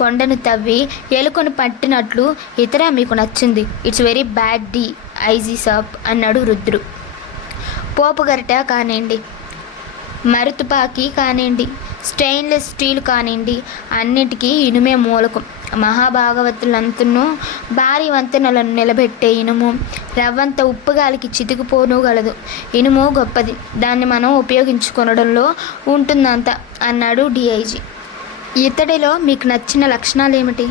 కొండను తవ్వి ఎలుకను పట్టినట్లు ఇతర మీకు నచ్చింది. It's very bad D IG సాబ్ అన్నాడు వృద్ధుడు. పోపు గరిట కానివ్వండి, మరుతుపాకి కానివ్వండి, స్టెయిన్లెస్ స్టీల్ కానివ్వండి, అన్నిటికీ ఇనుమే మూలకం. మహాభాగవతులంతను భారీ వంతెనలను నిలబెట్టే ఇనుము రవ్వంత ఉప్పుగాలికి చితికిపోనుగలదు. ఇనుము గొప్పది, దాన్ని మనం ఉపయోగించుకొనడంలో ఉంటుందంత అన్నాడు DIG. ఇతడిలో మీకు నచ్చిన లక్షణాలు ఏమిటి?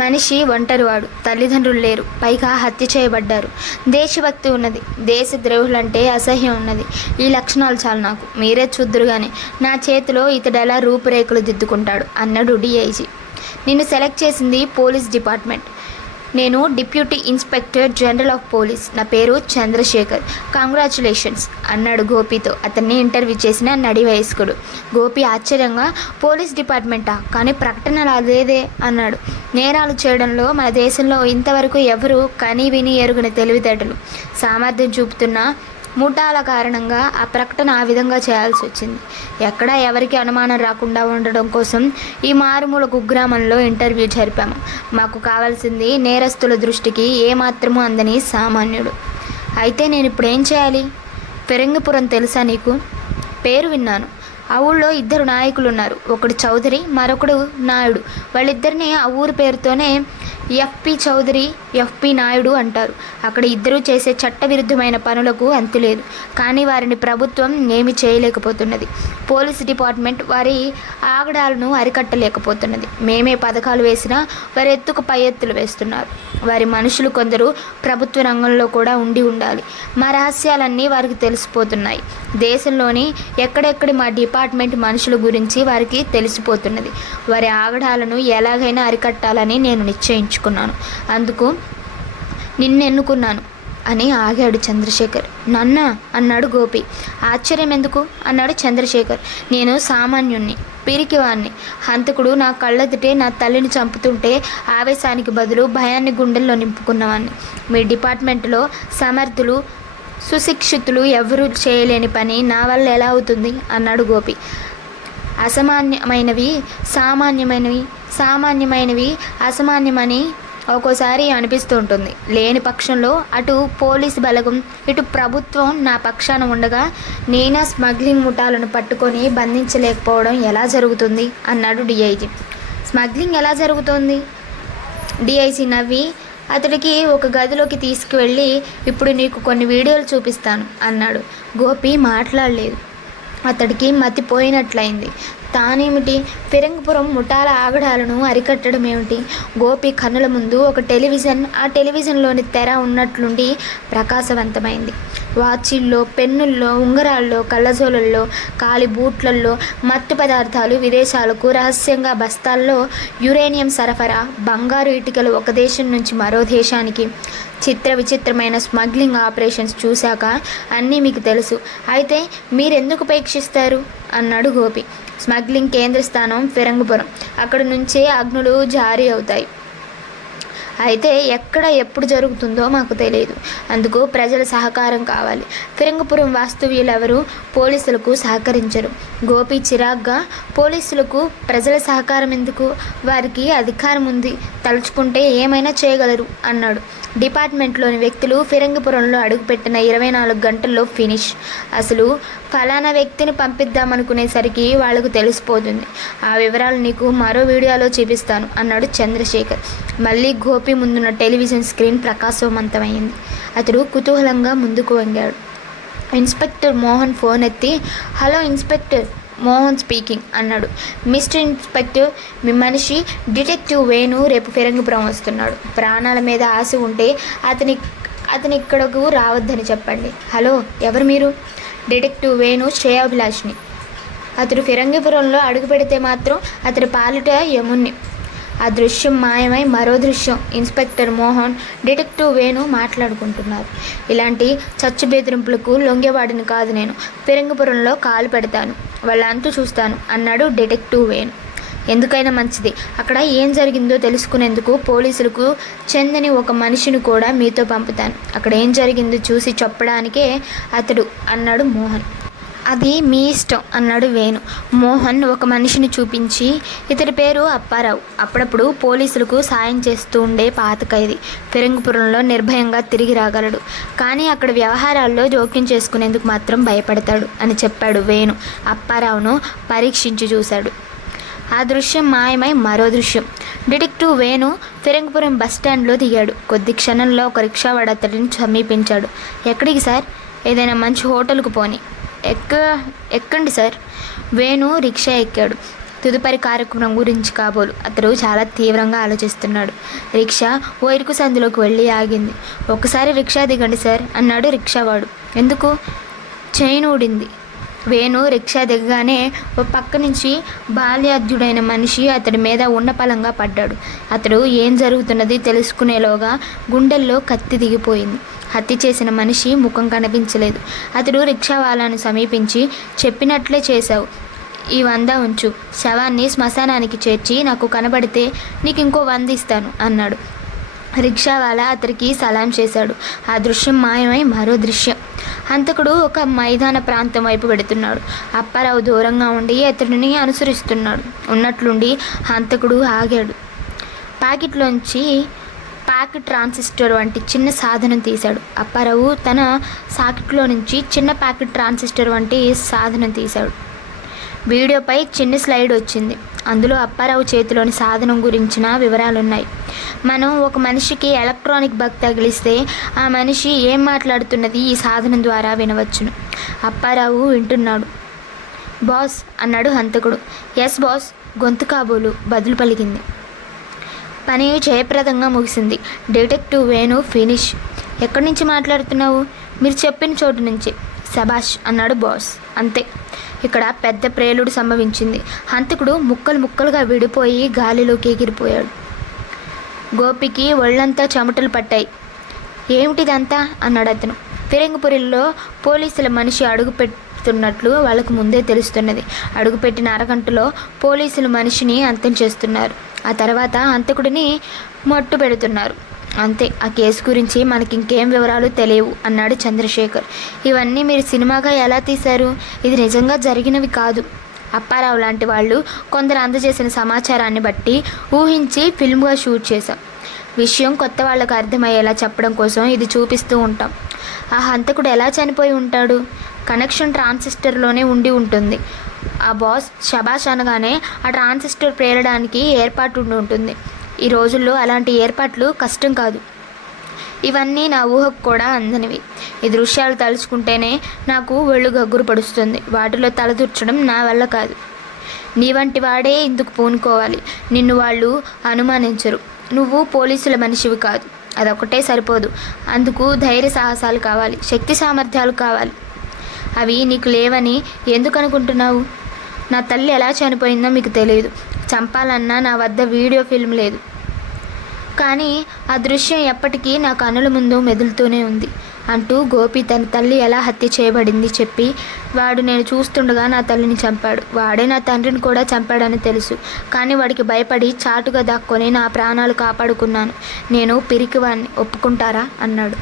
మనిషి ఒంటరివాడు, తల్లిదండ్రులు లేరు, పైగా హత్య చేయబడ్డారు, దేశభక్తి ఉన్నది, దేశద్రోహులంటే అసహ్యం ఉన్నది. ఈ లక్షణాలు చాలు నాకు. మీరే చూద్దురుగానే నా చేతిలో ఇతడు ఎలా రూపురేఖలు దిద్దుకుంటాడు అన్నాడు DIG. నిన్ను సెలెక్ట్ చేసింది పోలీస్ డిపార్ట్మెంట్. నేను deputy inspector general of police. నా పేరు చంద్రశేఖర్. కంగ్రాచులేషన్స్ అన్నాడు గోపితో అతన్ని ఇంటర్వ్యూ చేసిన నడి వయస్కుడు. గోపి ఆశ్చర్యంగా పోలీస్ డిపార్ట్మెంటా? కానీ ప్రకటన అదేదే అన్నాడు. నేరాలు చేయడంలో మన దేశంలో ఇంతవరకు ఎవరు కని విని ఎరుగని తెలివితేటలు, సామర్థ్యం చూపుతున్న ముఠాల కారణంగా ఆ ప్రకటన ఆ విధంగా చేయాల్సి వచ్చింది. ఎక్కడా ఎవరికి అనుమానం రాకుండా ఉండడం కోసం ఈ మారుమూల కుగ్రామంలో ఇంటర్వ్యూ జరిపాము. మాకు కావాల్సింది నేరస్తుల దృష్టికి ఏమాత్రమూ అందని సామాన్యుడు. అయితే నేను ఇప్పుడు ఏం చేయాలి? ఫిరంగిపురం తెలుసా నీకు? పేరు విన్నాను. ఆ ఊళ్ళో 2 నాయకులు ఉన్నారు. ఒకడు చౌదరి, మరొకడు నాయుడు. వాళ్ళిద్దరిని ఆ ఊరు పేరుతోనే FP చౌదరి, FP నాయుడు అంటారు. అక్కడ ఇద్దరూ చేసే చట్టవిరుద్ధమైన పనులకు అంతులేదు. కానీ వారిని ప్రభుత్వం ఏమీ చేయలేకపోతున్నది. పోలీస్ డిపార్ట్మెంట్ వారి ఆగడాలను అరికట్టలేకపోతున్నది. మేమే పథకాలు వేసినా వారి ఎత్తుకు పై ఎత్తులు వేస్తున్నారు. వారి మనుషులు కొందరు ప్రభుత్వ రంగంలో కూడా ఉండాలి. మా రహస్యాలన్నీ వారికి తెలిసిపోతున్నాయి. దేశంలోని ఎక్కడెక్కడి మా డిపార్ట్మెంట్ మనుషుల గురించి వారికి తెలిసిపోతున్నది. వారి ఆగడాలను ఎలాగైనా అరికట్టాలని నేను నిశ్చయించుకున్నాను. అందుకు నిన్నెన్నుకున్నాను అని ఆగాడు చంద్రశేఖర్. నన్నా అన్నాడు గోపి. ఆశ్చర్యం ఎందుకు అన్నాడు చంద్రశేఖర్. నేను సామాన్యుణ్ణి, పిరికివాణ్ణి. హంతకుడు నా కళ్ళెదుటే నా తల్లిని చంపుతుంటే ఆవేశానికి బదులు భయాన్ని గుండెల్లో నింపుకున్నవాణ్ణి. మీ డిపార్ట్మెంట్లో సమర్థులు, సుశిక్షితులు ఎవరూ చేయలేని పని నా వల్ల ఎలా అవుతుంది అన్నాడు గోపి. అసామాన్యమైనవి సామాన్యమైనవి, సామాన్యమైనవి అసామాన్యమని ఒక్కోసారి అనిపిస్తూ ఉంటుంది, లేని పక్షంలో అటు పోలీసు బలగం ఇటు ప్రభుత్వం నా పక్షాన ఉండగా నేనా స్మగ్లింగ్ ముఠాలను పట్టుకొని బంధించలేకపోవడం ఎలా జరుగుతుంది అన్నాడు డిఐజీ. స్మగ్లింగ్ ఎలా జరుగుతోంది? డిఐజీ నవ్వి అతడికి ఒక గదిలోకి తీసుకువెళ్ళి ఇప్పుడు నీకు కొన్ని వీడియోలు చూపిస్తాను అన్నాడు. గోపి మాట్లాడలేదు. అతడికి మతిపోయినట్లయింది. తానేమిటి, ఫిరంగిపురం ముఠాల ఆగడాలను అరికట్టడం ఏమిటి? గోపి కన్నుల ముందు ఒక టెలివిజన్, ఆ టెలివిజన్లోని తెర ఉన్నట్లుండి ప్రకాశవంతమైంది. వాచీల్లో, పెన్నుల్లో, ఉంగరాల్లో, కళ్ళజోళ్ళల్లో, కాలి బూట్లల్లో మత్తు పదార్థాలు, విదేశాలకు రహస్యంగా బస్తాల్లో యురేనియం సరఫరా, బంగారు ఇటుకలు ఒక దేశం నుంచి మరో దేశానికి, చిత్ర విచిత్రమైన స్మగ్లింగ్ ఆపరేషన్స్ చూశాక అన్నీ మీకు తెలుసు. అయితే మీరెందుకు ఉపేక్షిస్తారు అన్నాడు గోపి. స్మగ్లింగ్ కేంద్ర స్థానం ఫిరంగిపురం, అక్కడి నుంచే అగ్నులు జారీ అవుతాయి. అయితే ఎక్కడ ఎప్పుడు జరుగుతుందో మాకు తెలియదు. అందుకు ప్రజల సహకారం కావాలి. ఫిరంగిపురం వాస్తవ్యులెవరూ పోలీసులకు సహకరించరు. గోపి చిరాగ్గా, పోలీసులకు ప్రజల సహకారం ఎందుకు? వారికి అధికారం ఉంది, తలుచుకుంటే ఏమైనా చేయగలరు అన్నాడు. డిపార్ట్మెంట్లోని వ్యక్తులు ఫిరంగిపురంలో అడుగుపెట్టిన 24 గంటల్లో ఫినిష్. అసలు ఫలానా వ్యక్తిని పంపిద్దామనుకునేసరికి వాళ్లకు తెలిసిపోతుంది. ఆ వివరాలు నీకు మరో వీడియోలో చూపిస్తాను అన్నాడు చంద్రశేఖర్. మళ్ళీ గోపి ముందున్న టెలివిజన్ స్క్రీన్ ప్రకాశవంతమైంది. అతడు కుతూహలంగా ముందుకు వంగాడు. ఇన్స్పెక్టర్ మోహన్ ఫోన్ ఎత్తి, హలో ఇన్స్పెక్టర్, మోహన్ స్పీకింగ్ అన్నాడు. మిస్టర్ ఇన్స్పెక్టర్, మీ మనిషి డిటెక్టివ్ వేణు రేపు ఫిరంగిపురం వస్తున్నాడు. ప్రాణాల మీద ఆశ ఉంటే అతని ఇక్కడకు రావద్దని చెప్పండి. హలో, ఎవరు మీరు? డిటెక్టివ్ వేణు శ్రేయాభిలాష్ని. అతడు ఫిరంగిపురంలో అడుగు పెడితే మాత్రం అతడి పాలిట యముణ్ణి. ఆ దృశ్యం మాయమై మరో దృశ్యం ఇన్స్పెక్టర్ మోహన్, డిటెక్టివ్ వేణు మాట్లాడుకుంటున్నారు. ఇలాంటి చచ్చు బెదిరింపులకు లొంగేవాడిని కాదు నేను. ఫిరంగిపురంలో కాలు పెడతాను, వాళ్ళ అంతు చూస్తాను అన్నాడు డిటెక్టివ్ వేణు. ఎందుకైనా మంచిది. అక్కడ ఏం జరిగిందో తెలుసుకునేందుకు పోలీసులకు చెందని ఒక మనిషిని కూడా మీతో పంపుతాను. అక్కడ ఏం జరిగిందో చూసి చెప్పడానికే అతడు అన్నాడు మోహన్. అది మీ ఇష్టం అన్నాడు వేణు. మోహన్ ఒక మనిషిని చూపించి, ఇతడి పేరు అప్పారావు. అప్పుడప్పుడు పోలీసులకు సాయం చేస్తూ ఉండే పాత ఖైదీ. ఫిరంగిపురంలో నిర్భయంగా తిరిగి రాగలడు, కానీ అక్కడ వ్యవహారాల్లో జోక్యం చేసుకునేందుకు మాత్రం భయపడతాడు అని చెప్పాడు వేణు. అప్పారావును పరీక్షించి చూశాడు. ఆ దృశ్యం మాయమై మరో దృశ్యం. డిటెక్టివ్ వేణు ఫిరంగిపురం బస్టాండ్లో దిగాడు. కొద్ది క్షణంలో ఒక రిక్షావాడు అతడిని సమీపించాడు. ఎక్కడికి సార్? ఏదైనా మంచి హోటల్కు పోని. ఎక్కండి సార్. వేణు రిక్షా ఎక్కాడు. తదుపరి కార్యక్రమం గురించి కాబోలు అతడు చాలా తీవ్రంగా ఆలోచిస్తున్నాడు. రిక్షా ఓ ఇరుకు సందులోకి వెళ్ళి ఆగింది. ఒకసారి రిక్షా దిగండి సార్ అన్నాడు రిక్షావాడు. ఎందుకు? చైన్ ఊడింది. వేణు రిక్షా దిగగానే ఓ పక్క నుంచి బాల్యాద్యుడైన మనిషి అతడి మీద ఉన్నపలంగా పడ్డాడు. అతడు ఏం జరుగుతున్నది తెలుసుకునేలోగా గుండెల్లో కత్తి దిగిపోయింది. హత్య చేసిన మనిషి ముఖం కనిపించలేదు. అతడు రిక్షావాలాను సమీపించి, చెప్పినట్లే చేశావు, ఈ 100 ఉంచు. శవాన్ని శ్మశానానికి చేర్చి నాకు కనబడితే నీకు ఇంకో 100 ఇస్తాను అన్నాడు. రిక్షావాలా అతడికి సలాం చేశాడు. ఆ దృశ్యం మాయమై మరో దృశ్యం. హంతకుడు ఒక మైదాన ప్రాంతం వైపు వెడుతున్నాడు. అప్పారావు దూరంగా ఉండి అతడిని అనుసరిస్తున్నాడు. ఉన్నట్లుండి హంతకుడు ఆగాడు. ప్యాకెట్లోంచి ప్యాకెట్ ట్రాన్సిస్టర్ వంటి చిన్న సాధనం తీశాడు. అప్పారావు తన సాకెట్లో నుంచి చిన్న ప్యాకెట్ ట్రాన్సిస్టర్ వంటి సాధనం తీశాడు. వీడియోపై చిన్న స్లైడ్ వచ్చింది. అందులో అప్పారావు చేతిలోని సాధనం గురించిన వివరాలున్నాయి. మనం ఒక మనిషికి ఎలక్ట్రానిక్ బగ్ తగిలిస్తే ఆ మనిషి ఏం మాట్లాడుతున్నది ఈ సాధనం ద్వారా వినవచ్చును. అప్పారావు వింటున్నాడు. బాస్ అన్నాడు హంతకుడు. ఎస్ బాస్, గొంతు కాబోలు బదులు పలికింది. పని జయప్రదంగా ముగిసింది. Detective Venu finish. ఎక్కడి నుంచి మాట్లాడుతున్నావు? మీరు చెప్పిన చోటు నుంచి. శబాష్ అన్నాడు బాస్. అంతే, ఇక్కడ పెద్ద ప్రేలుడు సంభవించింది. హంతకుడు ముక్కలు ముక్కలుగా విడిపోయి గాలిలోకి ఎగిరిపోయాడు. గోపికి ఒళ్ళంతా చెమటలు పట్టాయి. ఏమిటిదంతా అన్నాడు అతను. ఫిరంగిపురంలో పోలీసుల మనిషి అడుగు పెడుతున్నట్లు వాళ్ళకు ముందే తెలుస్తున్నది. అడుగుపెట్టిన అరగంటలో పోలీసులు మనిషిని అంతం చేస్తున్నారు. ఆ తర్వాత హంతకుడిని మట్టు పెడుతున్నారు. అంతే, ఆ కేసు గురించి మనకి ఇంకేం వివరాలు తెలియవు అన్నాడు చంద్రశేఖర్. ఇవన్నీ మీరు సినిమాగా ఎలా తీశారు? ఇది నిజంగా జరిగినవి కాదు. అప్పారావు లాంటి వాళ్ళు కొందరు అందజేసిన సమాచారాన్ని బట్టి ఊహించి ఫిల్మ్గా షూట్ చేశాం. విషయం కొత్త వాళ్ళకు అర్థమయ్యేలా చెప్పడం కోసం ఇది చూపిస్తూ ఉంటాం. ఆ హంతకుడు ఎలా చనిపోయి ఉంటాడు? కనెక్షన్ ట్రాన్సిస్టర్లోనే ఉండి ఉంటుంది. ఆ బాస్ శబాష్ అనగానే ఆ ట్రాన్సిస్టర్ పేలడానికి ఏర్పాటు ఉండి ఉంటుంది. ఈ రోజుల్లో అలాంటి ఏర్పాట్లు కష్టం కాదు. ఇవన్నీ నా ఊహకు కూడా అందనివి. ఈ దృశ్యాలు తలుచుకుంటేనే నాకు ఒళ్ళు గగ్గురు పడుస్తుంది. వాటిలో తలదూర్చడం నా వల్ల కాదు. నీ వంటి వాడే ఇందుకు పూనుకోవాలి. నిన్ను వాళ్ళు అనుమానించరు. నువ్వు పోలీసుల మనిషివి కాదు. అదొకటే సరిపోదు. అందుకు ధైర్య సాహసాలు కావాలి, శక్తి సామర్థ్యాలు కావాలి. అవి నీకు లేవని ఎందుకు అనుకుంటున్నావు? నా తల్లి ఎలా చనిపోయిందో మీకు తెలియదు. చంపాలన్నా నా వద్ద వీడియో ఫిల్మ్ లేదు. కానీ ఆ దృశ్యం ఎప్పటికీ నా కనుల ముందు మెదులుతూనే ఉంది అంటూ గోపి తన తల్లి ఎలా హత్య చేయబడింది చెప్పి, వాడు నేను చూస్తుండగా నా తల్లిని చంపాడు. వాడే నా తండ్రిని కూడా చంపాడని తెలుసు. కానీ వాడికి భయపడి చాటుగా దాక్కొని నా ప్రాణాలు కాపాడుకున్నాను. నేను పిరికివాణ్ణి, ఒప్పుకుంటారా అన్నాడు.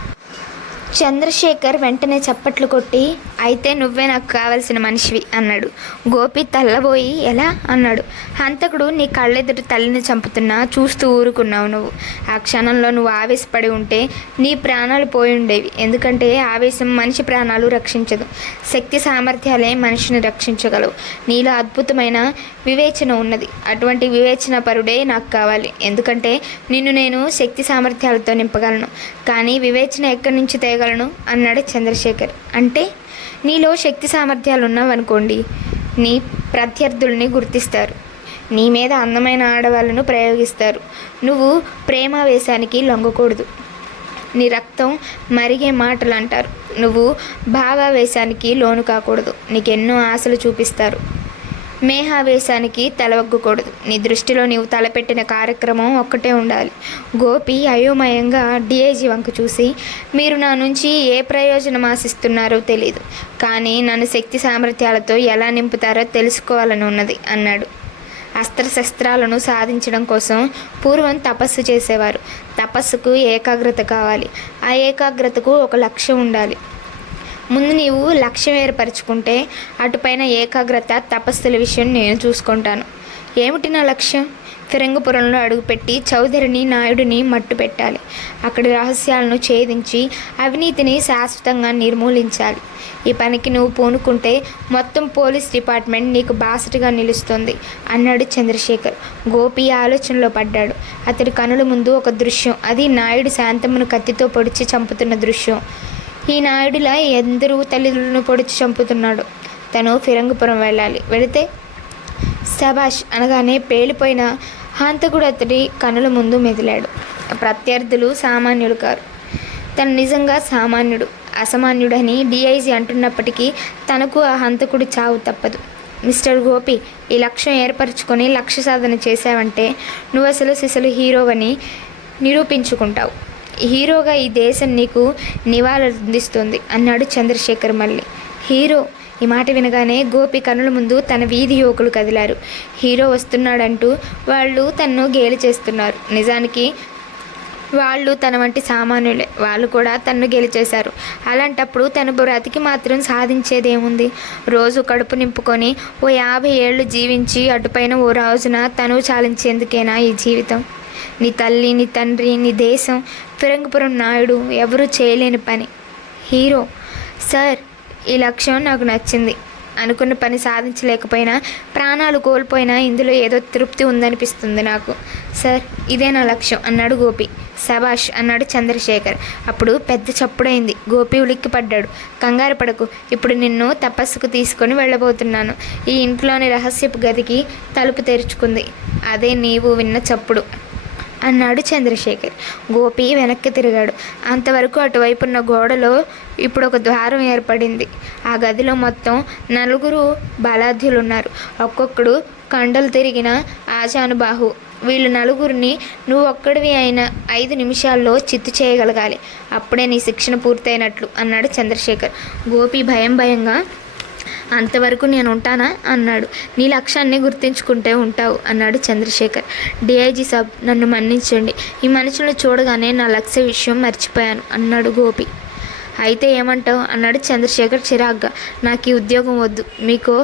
చంద్రశేఖర్ వెంటనే చప్పట్లు కొట్టి, అయితే నువ్వే నాకు కావలసిన మనిషివి అన్నాడు. గోపి తల్లబోయి ఎలా అన్నాడు. హంతకుడు నీ కళ్ళెదుటి తల్లిని చంపుతున్నా చూస్తూ ఊరుకున్నావు నువ్వు. ఆ క్షణంలో నువ్వు ఆవేశపడి ఉంటే నీ ప్రాణాలు పోయి ఉండేవి. ఎందుకంటే ఆవేశం మనిషి ప్రాణాలు రక్షించదు. శక్తి సామర్థ్యాలే మనిషిని రక్షించగలవు. నీలో అద్భుతమైన వివేచన ఉన్నది. అటువంటి వివేచన పరుడే నాకు కావాలి. ఎందుకంటే నిన్ను నేను శక్తి సామర్థ్యాలతో నింపగలను. కానీ వివేచన ఎక్కడి నుంచి తేగలను అన్నాడు చంద్రశేఖర్. అంటే నీలో శక్తి సామర్థ్యాలు ఉన్నావనుకోండి, నీ ప్రత్యర్థుల్ని గుర్తిస్తారు, నీ మీద అందమైన ఆడవాళ్ళను ప్రయోగిస్తారు. నువ్వు ప్రేమావేశానికి లొంగకూడదు. నీ రక్తం మరిగే మాటలు అంటారు. నువ్వు భావావేశానికి లోను కాకూడదు. నీకెన్నో ఆశలు చూపిస్తారు. మేహావేశానికి తలవగ్గకూడదు. నీ దృష్టిలో నీవు తలపెట్టిన కార్యక్రమం ఒక్కటే ఉండాలి. గోపి అయోమయంగా డిఐజీ వంక చూసి, మీరు నా నుంచి ఏ ప్రయోజనం ఆశిస్తున్నారో తెలీదు, కానీ నన్ను శక్తి సామర్థ్యాలతో ఎలా నింపుతారో తెలుసుకోవాలని ఉన్నది అన్నాడు. అస్త్రశస్త్రాలను సాధించడం కోసం పూర్వం తపస్సు చేసేవారు. తపస్సుకు ఏకాగ్రత కావాలి. ఆ ఏకాగ్రతకు ఒక లక్ష్యం ఉండాలి. ముందు నీవు లక్ష్యం ఏర్పరచుకుంటే అటుపైన ఏకాగ్రత, తపస్సుల విషయం నేను చూసుకుంటాను. ఏమిటి నా లక్ష్యం? ఫిరంగిపురంలో అడుగుపెట్టి చౌదరిని నాయుడిని మట్టు పెట్టాలి. అక్కడి రహస్యాలను ఛేదించి అవినీతిని శాశ్వతంగా నిర్మూలించాలి. ఈ పనికి నువ్వు పూనుకుంటే మొత్తం పోలీస్ డిపార్ట్మెంట్ నీకు బాసటగా నిలుస్తుంది అన్నాడు చంద్రశేఖర్. గోపి ఆలోచనలో పడ్డాడు. అతడి కనుల ముందు ఒక దృశ్యం. అది నాయుడు శాంతమ్మను కత్తితో పొడిచి చంపుతున్న దృశ్యం. ఈ నాయుడులా ఎందరూ తల్లిదండ్రులను పొడిచి చంపుతున్నాడు. తను ఫిరంగిపురం వెళ్ళాలి. వెళితే శబాష్ అనగానే పేలిపోయిన హంతకుడు అతడి కనుల ముందు మెదిలాడు. ప్రత్యర్థులు సామాన్యుడు కారు. తను నిజంగా సామాన్యుడు, అసామాన్యుడని డిఐజీ అంటున్నప్పటికీ తనకు ఆ హంతకుడి చావు తప్పదు. మిస్టర్ గోపి, ఈ లక్ష్యం ఏర్పరచుకొని లక్ష్య సాధన చేశావంటే నువ్వు అసలు సిసలు హీరోవని నిరూపించుకుంటావు. హీరోగా ఈ దేశం నీకు నివాళులందిస్తుంది అన్నాడు చంద్రశేఖర్ మళ్ళీ. హీరో? ఈ మాట వినగానే గోపి కనుల ముందు తన వీధి యువకులు కదిలారు. హీరో వస్తున్నాడంటూ వాళ్ళు తన్ను గేలి చేస్తున్నారు. నిజానికి వాళ్ళు తన వంటి సామాన్యులే. వాళ్ళు కూడా తన్ను గెలిచేశారు. అలాంటప్పుడు తన బ్రతికి మాత్రం సాధించేదేముంది? రోజు కడుపు నింపుకొని ఓ 50 ఏళ్ళు జీవించి అటుపైన ఓ రోజున తను చాలించేందుకేనా ఈ జీవితం? నీ తల్లి, నీ తండ్రి, నీ దేశం, ఫిరంగిపురం నాయుడు ఎవరూ చేయలేని పని. హీరో సార్, ఈ లక్ష్యం నాకు నచ్చింది. అనుకున్న పని సాధించలేకపోయినా, ప్రాణాలు కోల్పోయినా ఇందులో ఏదో తృప్తి ఉందనిపిస్తుంది నాకు. సార్, ఇదే నా లక్ష్యం అన్నాడు గోపి. శబాష్ అన్నాడు చంద్రశేఖర్. అప్పుడు పెద్ద చప్పుడైంది. గోపి ఉలిక్కిపడ్డాడు. కంగారు పడకు, ఇప్పుడు నిన్ను తపస్సుకు తీసుకొని వెళ్ళబోతున్నాను. ఈ ఇంట్లోని రహస్యపు గదికి తలుపు తెరుచుకుంది. అదే నీవు విన్న చప్పుడు అన్నాడు చంద్రశేఖర్. గోపి వెనక్కి తిరిగాడు. అంతవరకు అటువైపున్న గోడలో ఇప్పుడు ఒక ద్వారం ఏర్పడింది. ఆ గదిలో మొత్తం 4 బలాఢ్యులున్నారు. ఒక్కొక్కడు కండలు తిరిగిన ఆజానుబాహు. వీళ్ళు 4 నువ్వు ఒక్కడివి అయిన 5 నిమిషాల్లో చిత్తు చేయగలగాలి. అప్పుడే నీ శిక్షణ పూర్తయినట్లు అన్నాడు చంద్రశేఖర్. గోపి భయంగా, అంతవరకు నేను ఉంటానా అన్నాడు. నీ లక్ష్యాన్ని గుర్తించుకుంటే ఉంటావు అన్నాడు చంద్రశేఖర్. డిఐజీ సాబ్, నన్ను మన్నించండి. ఈ మనుషులను చూడగానే నా లక్ష్య విషయం మర్చిపోయాను అన్నాడు గోపి. అయితే ఏమంటావు అన్నాడు చంద్రశేఖర్ చిరాగ్గా. నాకు ఈ ఉద్యోగం వద్దు. మీకు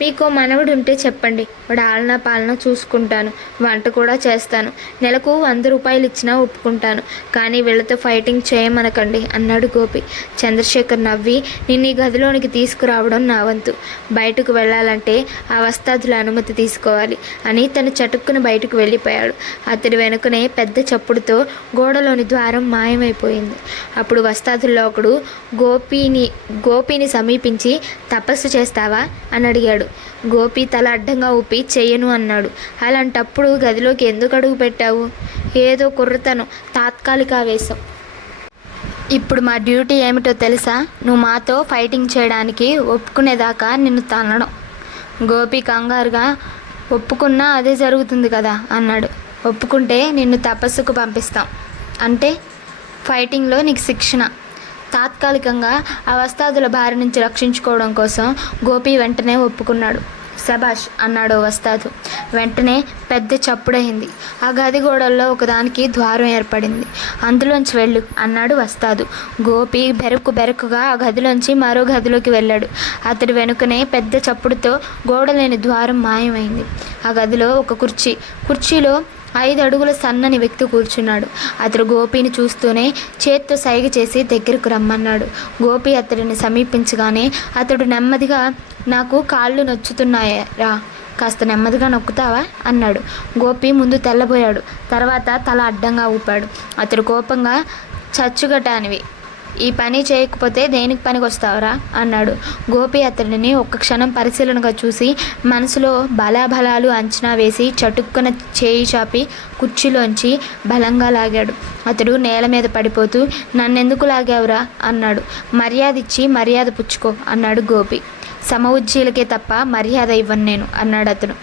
మీకు మనవడు ఉంటే చెప్పండి, వాడు ఆలనా పాలన చూసుకుంటాను, వంట కూడా చేస్తాను, నెలకు 100 రూపాయలు ఇచ్చినా ఒప్పుకుంటాను, కానీ వీళ్ళతో ఫైటింగ్ చేయమనకండి అన్నాడు గోపి. చంద్రశేఖర్ నవ్వి, నిన్ను ఈ గదిలోనికి తీసుకురావడం నా వంతు. బయటకు వెళ్ళాలంటే ఆ వస్తాదుల అనుమతి తీసుకోవాలి అని తను చటుక్కున బయటకు వెళ్ళిపోయాడు. అతడి వెనుకనే పెద్ద చప్పుడుతో గోడలోని ద్వారం మాయమైపోయింది. అప్పుడు వస్తాదుల్లో ఒకడు గోపిని సమీపించి, తపస్సు చేస్తావా అని అడిగాడు. గోపి తల అడ్డంగా ఊపి చెయ్యను అన్నాడు. అలాంటప్పుడు గదిలోకి ఎందుకు అడుగు పెట్టావు? ఏదో కుర్రతనం, తాత్కాలిక ఆవేశం. ఇప్పుడు మా డ్యూటీ ఏమిటో తెలుసా? నువ్వు మాతో ఫైటింగ్ చేయడానికి ఒప్పుకునేదాకా నిన్ను తన్నడం. గోపి కంగారుగా, ఒప్పుకున్నా అదే జరుగుతుంది కదా అన్నాడు. ఒప్పుకుంటే నిన్ను తపస్సుకు పంపిస్తాం. అంటే ఫైటింగ్లో నీకు శిక్షణ. తాత్కాలికంగా ఆ వస్తాదుల బారి నుంచి రక్షించుకోవడం కోసం గోపి వెంటనే ఒప్పుకున్నాడు. శబాష్ అన్నాడు వస్తాదు. వెంటనే పెద్ద చప్పుడైంది. ఆ గది గోడల్లో ఒకదానికి ద్వారం ఏర్పడింది. అందులోంచి వెళ్ళు అన్నాడు వస్తాదు. గోపి బెరుకుగా ఆ గదిలోంచి మరో గదిలోకి వెళ్ళాడు. అతడి వెనుకనే పెద్ద చప్పుడుతో గోడలేని ద్వారం మాయమైంది. ఆ గదిలో ఒక కుర్చీలో 5 అడుగుల సన్నని వ్యక్తి కూర్చున్నాడు. అతడు గోపిని చూస్తూనే చేత్తో సైగ చేసి దగ్గరకు రమ్మన్నాడు. గోపి అతడిని సమీపించగానే అతడు నెమ్మదిగా, నాకు కాళ్ళు నొచ్చుతున్నాయరా, కాస్త నెమ్మదిగా నొక్కుతావా అన్నాడు. గోపి ముందు తెల్లబోయాడు, తర్వాత తల అడ్డంగా ఊపాడు. అతడు కోపంగా, చచ్చుగటానివి, ఈ పని చేయకపోతే దేనికి పనికి వస్తావురా అన్నాడు. గోపి అతడిని ఒక్క క్షణం పరిశీలనగా చూసి మనసులో బలాబలాలు అంచనా వేసి చటుక్కున చేయి చాపి కుర్చీలోంచి బలంగా లాగాడు. అతడు నేల మీద పడిపోతూ, నన్నెందుకు లాగావురా అన్నాడు. మర్యాద ఇచ్చి మర్యాద పుచ్చుకో అన్నాడు గోపి. సమఉజ్జీలకే తప్ప మర్యాద ఇవ్వను నేను అన్నాడు అతడు.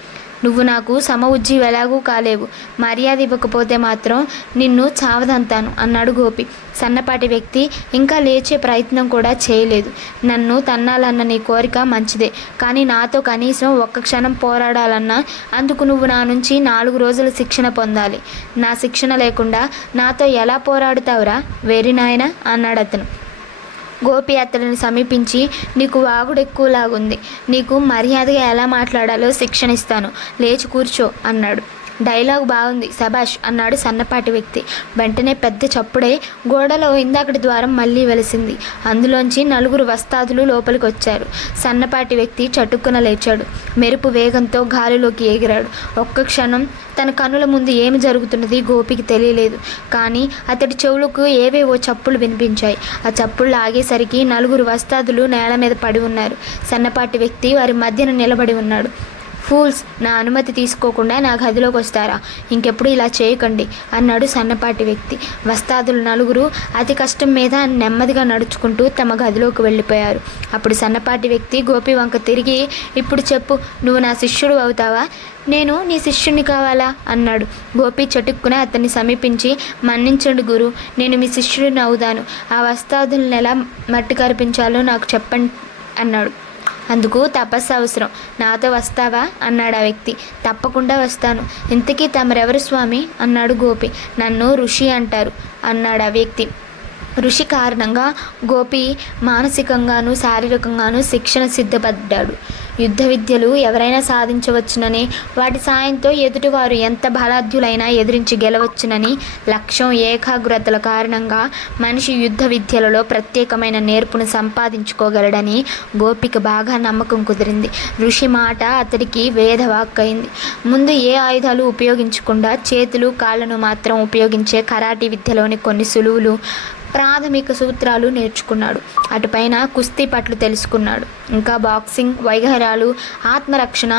నువ్వు నాకు సమఉజ్జీవి ఎలాగూ కాలేవు, మర్యాద ఇవ్వకపోతే మాత్రం నిన్ను చావదంతాను అన్నాడు గోపి. సన్నపాటి వ్యక్తి ఇంకా లేచే ప్రయత్నం కూడా చేయలేదు. నన్ను తన్నాలన్న నీ కోరిక మంచిదే, కానీ నాతో కనీసం ఒక్క క్షణం పోరాడాలన్నా అందుకు నువ్వు నా నుంచి 4 రోజుల శిక్షణ పొందాలి. నా శిక్షణ లేకుండా నాతో ఎలా పోరాడుతావురా వెర్రి నాయనా అన్నాడు అతను. గోపి అతడిని సమీపించి, నీకు వాగుడెక్కువలాగుంది, నీకు మర్యాదగా ఎలా మాట్లాడాలో శిక్షణ ఇస్తాను, లేచి కూర్చో అన్నాడు. డైలాగ్ బాగుంది, శబాష్ అన్నాడు సన్నపాటి వ్యక్తి. వెంటనే పెద్ద చప్పుడై గోడలో ఇందాకటి ద్వారం మళ్ళీ వెలిసింది. అందులోంచి 4 వస్తాదులు లోపలికి వచ్చారు. సన్నపాటి వ్యక్తి చటుక్కున లేచాడు. మెరుపు వేగంతో గాలిలోకి ఎగిరాడు. ఒక్క క్షణం తన కన్నుల ముందు ఏమి జరుగుతున్నది గోపికి తెలియలేదు. కానీ అతడి చెవులకు ఏవేవో చప్పులు వినిపించాయి. ఆ చప్పుళ్ళు ఆగేసరికి 4 వస్తాదులు నేల మీద పడి ఉన్నారు. సన్నపాటి వ్యక్తి వారి మధ్యన నిలబడి ఉన్నాడు. ఫూల్స్, నా అనుమతి తీసుకోకుండా నా గదిలోకి వస్తారా? ఇంకెప్పుడు ఇలా చేయకండి అన్నాడు సన్నపాటి వ్యక్తి. వస్తాదులు 4 అతి కష్టం మీద నెమ్మదిగా నడుచుకుంటూ తమ గదిలోకి వెళ్ళిపోయారు. అప్పుడు సన్నపాటి వ్యక్తి గోపి వంక తిరిగి, ఇప్పుడు చెప్పు, నువ్వు నా శిష్యుడు అవుతావా? నేను నీ శిష్యుని కావాలా అన్నాడు. గోపి చటుక్కున అతన్ని సమీపించి, మన్నించండి గురు, నేను మీ శిష్యుడిని అవుతాను. ఆ వస్తాదులను ఎలా మట్టి కరిపించాలో నాకు చెప్పండి అన్నాడు. అందుకు తపస్సు అవసరం, నాతో వస్తావా అన్నాడు ఆ వ్యక్తి. తప్పకుండా వస్తాను. ఇంతకీ తమరెవరు స్వామి అన్నాడు గోపి. నన్ను ఋషి అంటారు అన్నాడు ఆ వ్యక్తి. ఋషి కారణంగా గోపి మానసికంగానూ శారీరకంగానూ శిక్షణ సిద్ధపడ్డాడు. యుద్ధ విద్యలు ఎవరైనా సాధించవచ్చునని, వాటి సాయంతో ఎదుటివారు ఎంత బలాఢ్యులైనా ఎదిరించి గెలవచ్చునని లక్ష్యం, ఏకాగ్రతల కారణంగా మనిషి యుద్ధ విద్యలలో ప్రత్యేకమైన నేర్పును సంపాదించుకోగలడని గోపికి బాగా నమ్మకం కుదిరింది. ఋషి మాట అతడికి వేదవాక్కయింది. ముందు ఏ ఆయుధాలు ఉపయోగించకుండా చేతులు కాళ్ళను మాత్రం ఉపయోగించే కరాటీ విద్యలోని కొన్ని సులువులు, ప్రాథమిక సూత్రాలు నేర్చుకున్నాడు. అటుపైన కుస్తీ పట్లు తెలుసుకున్నాడు. ఇంకా బాక్సింగ్, వైగరాలు, ఆత్మరక్షణ,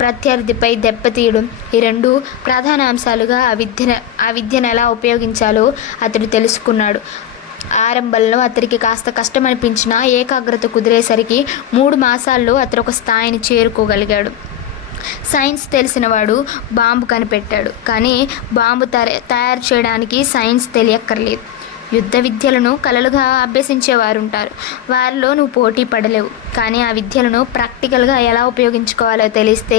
ప్రత్యర్థిపై దెబ్బతీయడం, ఈ 2 ప్రధాన అంశాలుగా ఆ విద్యను ఎలా ఉపయోగించాలో అతడు తెలుసుకున్నాడు. ఆరంభంలో అతడికి కాస్త కష్టమనిపించినా ఏకాగ్రత కుదిరేసరికి 3 మాసాల్లో అతడు ఒక స్థాయిని చేరుకోగలిగాడు. సైన్స్ తెలిసినవాడు బాంబు కనిపెట్టాడు, కానీ బాంబు తయారు చేయడానికి సైన్స్ తెలియక్కర్లేదు. యుద్ధ విద్యలను కలలుగా అభ్యసించేవారు ఉంటారు, వారిలో నువ్వు పోటీ పడలేవు. కానీ ఆ విద్యలను ప్రాక్టికల్గా ఎలా ఉపయోగించుకోవాలో తెలిస్తే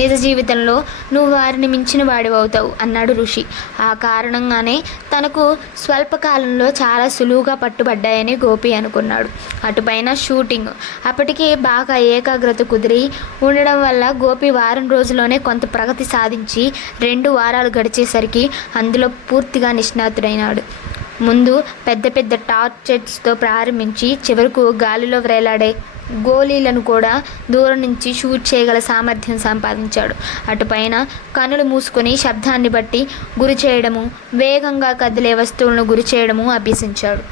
నిజ జీవితంలో నువ్వు వారిని మించిన వాడివవుతావు అన్నాడు ఋషి. ఆ కారణంగానే తనకు స్వల్పకాలంలో చాలా సులువుగా పట్టుబడ్డాయని గోపి అనుకున్నాడు. అటుపైన షూటింగ్ అప్పటికే బాగా ఏకాగ్రత కుదిరి ఉండడం వల్ల గోపి వారం రోజుల్లోనే కొంత ప్రగతి సాధించి 2 వారాలు గడిచేసరికి అందులో పూర్తిగా నిష్ణాతుడైనాడు. ముందు పెద్ద పెద్ద టార్చెట్స్తో ప్రారంభించి చివరకు గాలిలో వ్రేలాడే గోళీలను కూడా దూరం నుంచి షూట్ చేయగల సామర్థ్యం సంపాదించాడు. అటుపైన కనులు మూసుకొని శబ్దాన్ని బట్టి గురి చేయడము, వేగంగా కదిలే వస్తువులను గురి చేయడము అభ్యసించాడు.